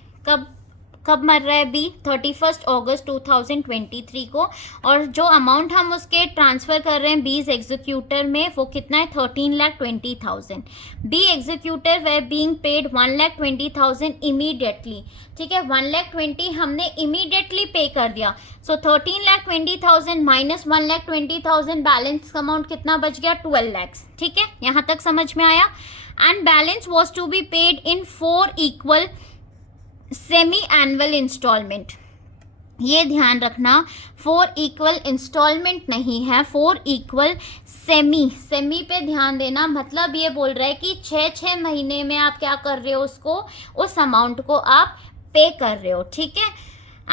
कब मर रहा है बी, 31 अगस्त 2023 को, और जो अमाउंट हम उसके ट्रांसफ़र कर रहे हैं बीज एग्जीक्यूटर में वो कितना है, 13,20,000. बी एग्जीक्यूटर वे बीइंग पेड 1,20,000 इमीडिएटली. ठीक है, 1,20,000 हमने इमीडिएटली पे कर दिया. सो 13,20,000 माइनस 1,20,000 बैलेंस अमाउंट कितना बच गया, 12 lakhs. ठीक है, यहाँ तक समझ में आया. And balance was to be paid in 4 equal semi annual instalment. ये ध्यान रखना, 4 इक्वल इंस्टॉलमेंट नहीं है, 4 इक्वल सेमी पे ध्यान देना. मतलब ये बोल रहा है कि 6 महीने में आप क्या कर रहे हो, उसको, उस अमाउंट को आप पे कर रहे हो. ठीक है,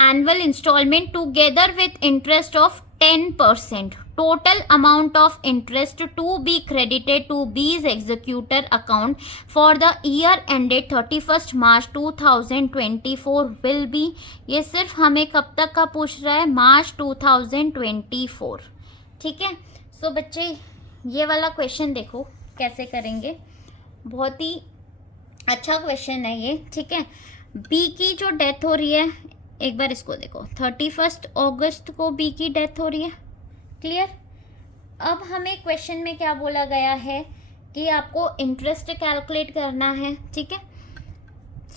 annual instalment together with interest of 10%. Total amount of interest to be credited to B's executor account for the year ended 31st March 2024 will be, ये सिर्फ हमें कब तक का पूछ रहा है, मार्च 2024. ठीक है, सो बच्चे ये वाला क्वेश्चन देखो कैसे करेंगे, बहुत ही अच्छा क्वेश्चन है ये. ठीक है, बी की जो डेथ हो रही है, एक बार इसको देखो, 31 अगस्त को बी की डेथ हो रही है. क्लियर. अब हमें क्वेश्चन में क्या बोला गया है कि आपको इंटरेस्ट कैलकुलेट करना है. ठीक है,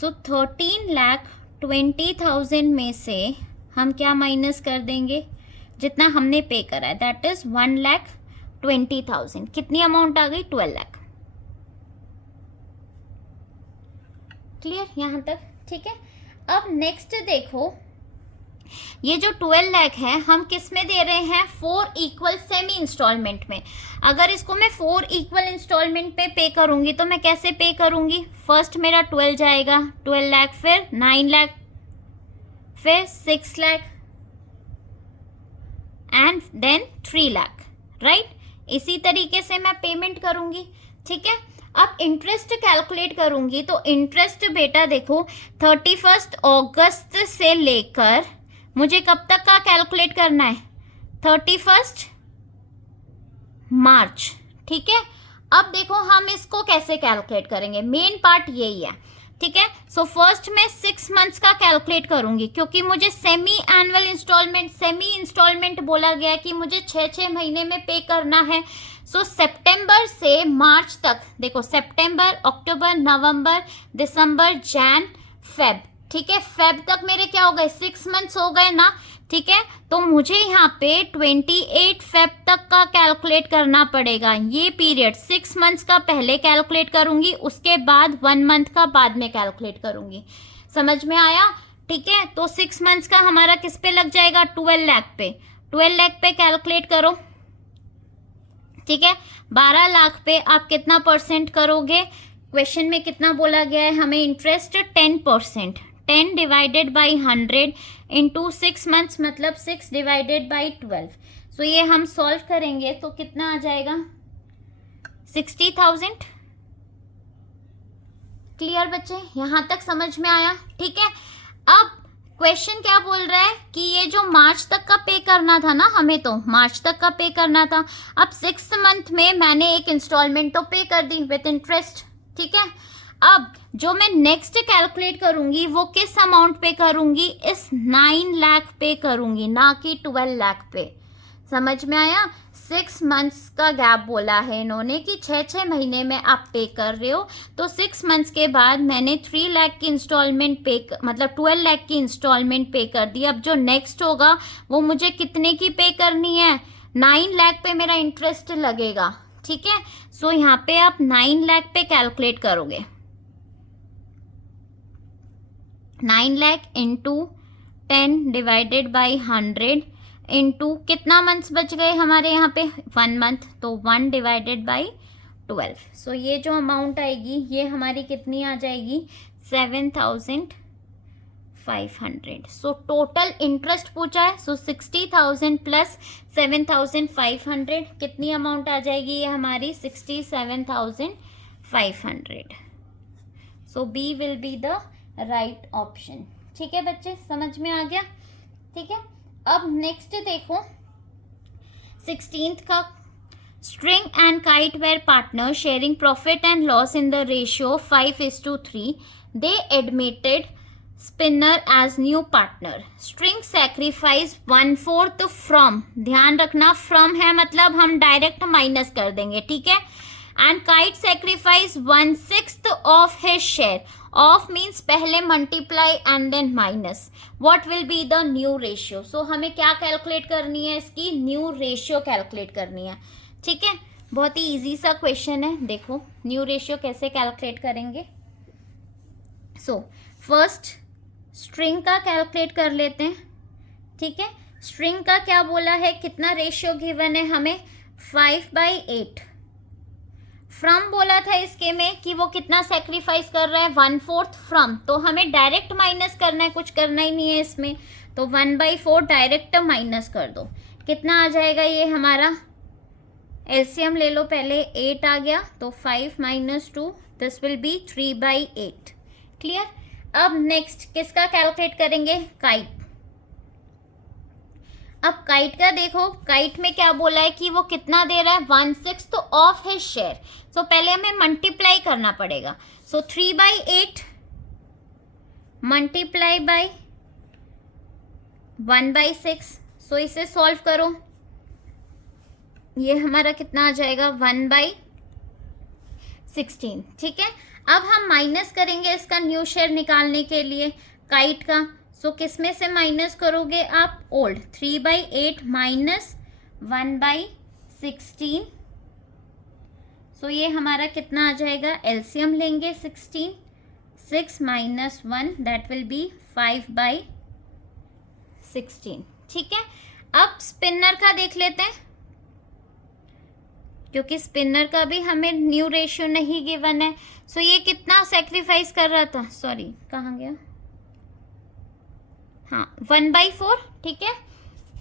सो 13,20,000 में से हम क्या माइनस कर देंगे, जितना हमने पे करा है, दैट इज 1,20,000. कितनी अमाउंट आ गई, 12 लाख. क्लियर यहाँ तक. ठीक है, अब नेक्स्ट देखो, ये जो 12 लाख है हम किस में दे रहे हैं, 4 इक्वल सेमी इंस्टॉलमेंट में। अगर इसको मैं 4 इक्वल इंस्टॉलमेंट पे पे करूंगी तो मैं कैसे पे करूंगी, फर्स्ट मेरा 12 जाएगा, 12 लाख, फिर 9 लाख, फिर 6 lakh and then 3 lakh, right. इसी तरीके से मैं पेमेंट करूंगी, ठीक है। अब इंटरेस्ट कैलकुलेट करूंगी तो इंटरेस्ट बेटा देखो 31 अगस्त से लेकर मुझे कब तक का कैलकुलेट करना है, 31 मार्च, ठीक है। अब देखो हम इसको कैसे कैलकुलेट करेंगे, मेन पार्ट यही है, ठीक है। सो फर्स्ट मैं 6 मंथ्स का कैलकुलेट करूंगी, क्योंकि मुझे सेमी इंस्टॉलमेंट बोला गया है कि मुझे 6 महीने में पे करना है। सो सितंबर से मार्च तक, देखो सितंबर, अक्टूबर, नवंबर, दिसंबर, जैन, फेब, ठीक है। फेब तक मेरे क्या हो गए, 6 मंथ्स हो गए ना, ठीक है। तो मुझे यहाँ पे 28 फेब तक का कैलकुलेट करना पड़ेगा। ये पीरियड 6 मंथ्स का पहले कैलकुलेट करूंगी, उसके बाद 1 मंथ का बाद में कैलकुलेट करूंगी। समझ में आया, ठीक है। तो 6 मंथ्स का हमारा किस पे लग जाएगा, 12 लाख पे। 12 लाख पे कैलकुलेट करो, ठीक है। 12 लाख पे आप कितना परसेंट करोगे, क्वेश्चन में कितना बोला गया है हमें, interest 10%, 10 divided by 100 into 6 months, मतलब 6 डिवाइडेड बाई 12। सो ये हम सॉल्व करेंगे तो कितना आ जाएगा, 60,000। क्लियर बच्चे, यहाँ तक समझ में आया, ठीक है। अब क्वेश्चन क्या बोल रहा है कि ये जो मार्च तक का पे करना था ना, हमें तो मार्च तक का पे करना था। अब 6th मंथ में मैंने एक इंस्टॉलमेंट तो पे कर दी विथ इंटरेस्ट, ठीक है। अब जो मैं नेक्स्ट कैलकुलेट करूंगी वो किस अमाउंट पे करूंगी, इस 9 लाख पे करूंगी, ना कि 12 लाख पे। समझ में आया, 6 मंथ्स का गैप बोला है इन्होंने कि 6 महीने में आप पे कर रहे हो। तो 6 मंथ्स के बाद मैंने 3 लाख की इंस्टॉलमेंट पे, मतलब 12 लाख की इंस्टॉलमेंट पे कर दी। अब जो नेक्स्ट होगा वो मुझे कितने की पे करनी है, 9 लाख पे मेरा इंटरेस्ट लगेगा, ठीक है। सो यहाँ पे आप 9 लाख पे कैलकुलेट करोगे, 9 lakh into 10 divided by 100 into कितना मंथ्स बच गए हमारे यहाँ पे, 1 मंथ, तो 1 डिवाइडेड बाई 12। सो ये जो अमाउंट आएगी ये हमारी कितनी आ जाएगी, 7,500। सो टोटल इंटरेस्ट पूछा है, सो 60,000 प्लस 7,500 कितनी अमाउंट आ जाएगी, ये हमारी 67,500। So B will be the right option, ठीक है बच्चे, समझ में आ गया, ठीक है। अब नेक्स्ट देखो 16th का, String and Kite were partner sharing profit and loss in the ratio 5:3। They admitted Spinner as new partner. String sacrifice 1/4 from, ध्यान रखना फ्रॉम है मतलब हम डायरेक्ट माइनस कर देंगे, ठीक है। And Kite sacrifice 1/6 of his share. Of means पहले multiply and then minus, what will be the new ratio. So हमें क्या कैलकुलेट करनी है, इसकी न्यू रेशियो कैलकुलेट करनी है, ठीक है। बहुत ही इजी सा क्वेश्चन है, देखो न्यू रेशियो कैसे कैलकुलेट करेंगे। सो फर्स्ट स्ट्रिंग का कैलकुलेट कर लेते हैं, ठीक है। स्ट्रिंग का क्या बोला है, कितना रेशियो गिवन है हमें, 5/8। फ्रॉम बोला था इसके में कि वो कितना सेक्रीफाइस कर रहा है, 1/4 फ्रॉम, तो हमें डायरेक्ट माइनस करना है, कुछ करना ही नहीं है इसमें, तो 1/4 डायरेक्ट माइनस कर दो, कितना आ जाएगा ये हमारा, एलसीएम ले लो पहले, 8 आ गया, तो 5 - 2 दिस विल बी 3/8। क्लियर। अब नेक्स्ट किसका कैलकुलेट करेंगे, काइट। अब काइट का देखो, काइट में क्या बोला है कि वो कितना दे रहा है, 1/6 ऑफ हिज शेयर। सो पहले हमें मल्टीप्लाई करना पड़ेगा, सो 3/8 मल्टीप्लाई बाई 1/6। सो इसे सॉल्व करो, ये हमारा कितना आ जाएगा, 1/16, ठीक है। अब हम माइनस करेंगे इसका न्यू शेयर निकालने के लिए काइट का। सो किस में से माइनस करोगे आप, ओल्ड, 3/8 माइनस 1/16। सो ये हमारा कितना आ जाएगा, एलसीएम लेंगे 16, 6 - 1 दैट विल बी 5/16। 16। ठीक है, अब स्पिनर का देख लेते हैं, क्योंकि स्पिनर का भी हमें न्यू रेशियो नहीं गिवन है। सो ये कितना सेक्रीफाइस कर रहा था, सॉरी कहाँ गया, हाँ 1/4। ठीक है,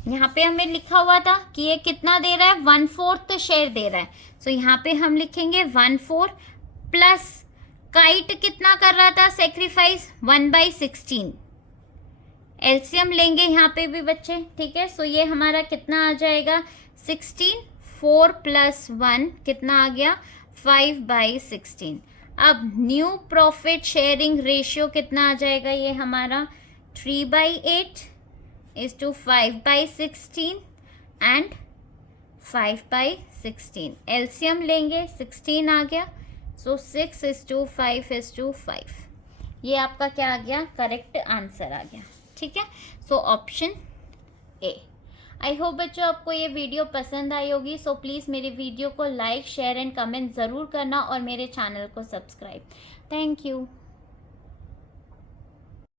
यहाँ पे हमें लिखा हुआ था कि ये कितना दे रहा है, 1/4 शेयर दे रहा है। सो यहाँ पे हम लिखेंगे 1/4 प्लस काइट कितना कर रहा था सेक्रीफाइस, 1/16। एलसीएम लेंगे यहाँ पे भी बच्चे। ठीक है, सो ये हमारा कितना आ जाएगा 16, 4 + 1 कितना आ गया 5/16। अब न्यू प्रॉफिट शेयरिंग रेशियो कितना आ जाएगा, ये हमारा 3/8 = 5/16 एंड 5/16। एलसीएम लेंगे, 16 आ गया, सो 6:5:5। ये आपका क्या आ गया, करेक्ट आंसर आ गया। ठीक है, so option A. I hope बच्चों आपको ये वीडियो पसंद आई होगी। सो प्लीज़ मेरे वीडियो को लाइक, शेयर एंड कमेंट ज़रूर करना और मेरे चैनल को सब्सक्राइब। Thank you.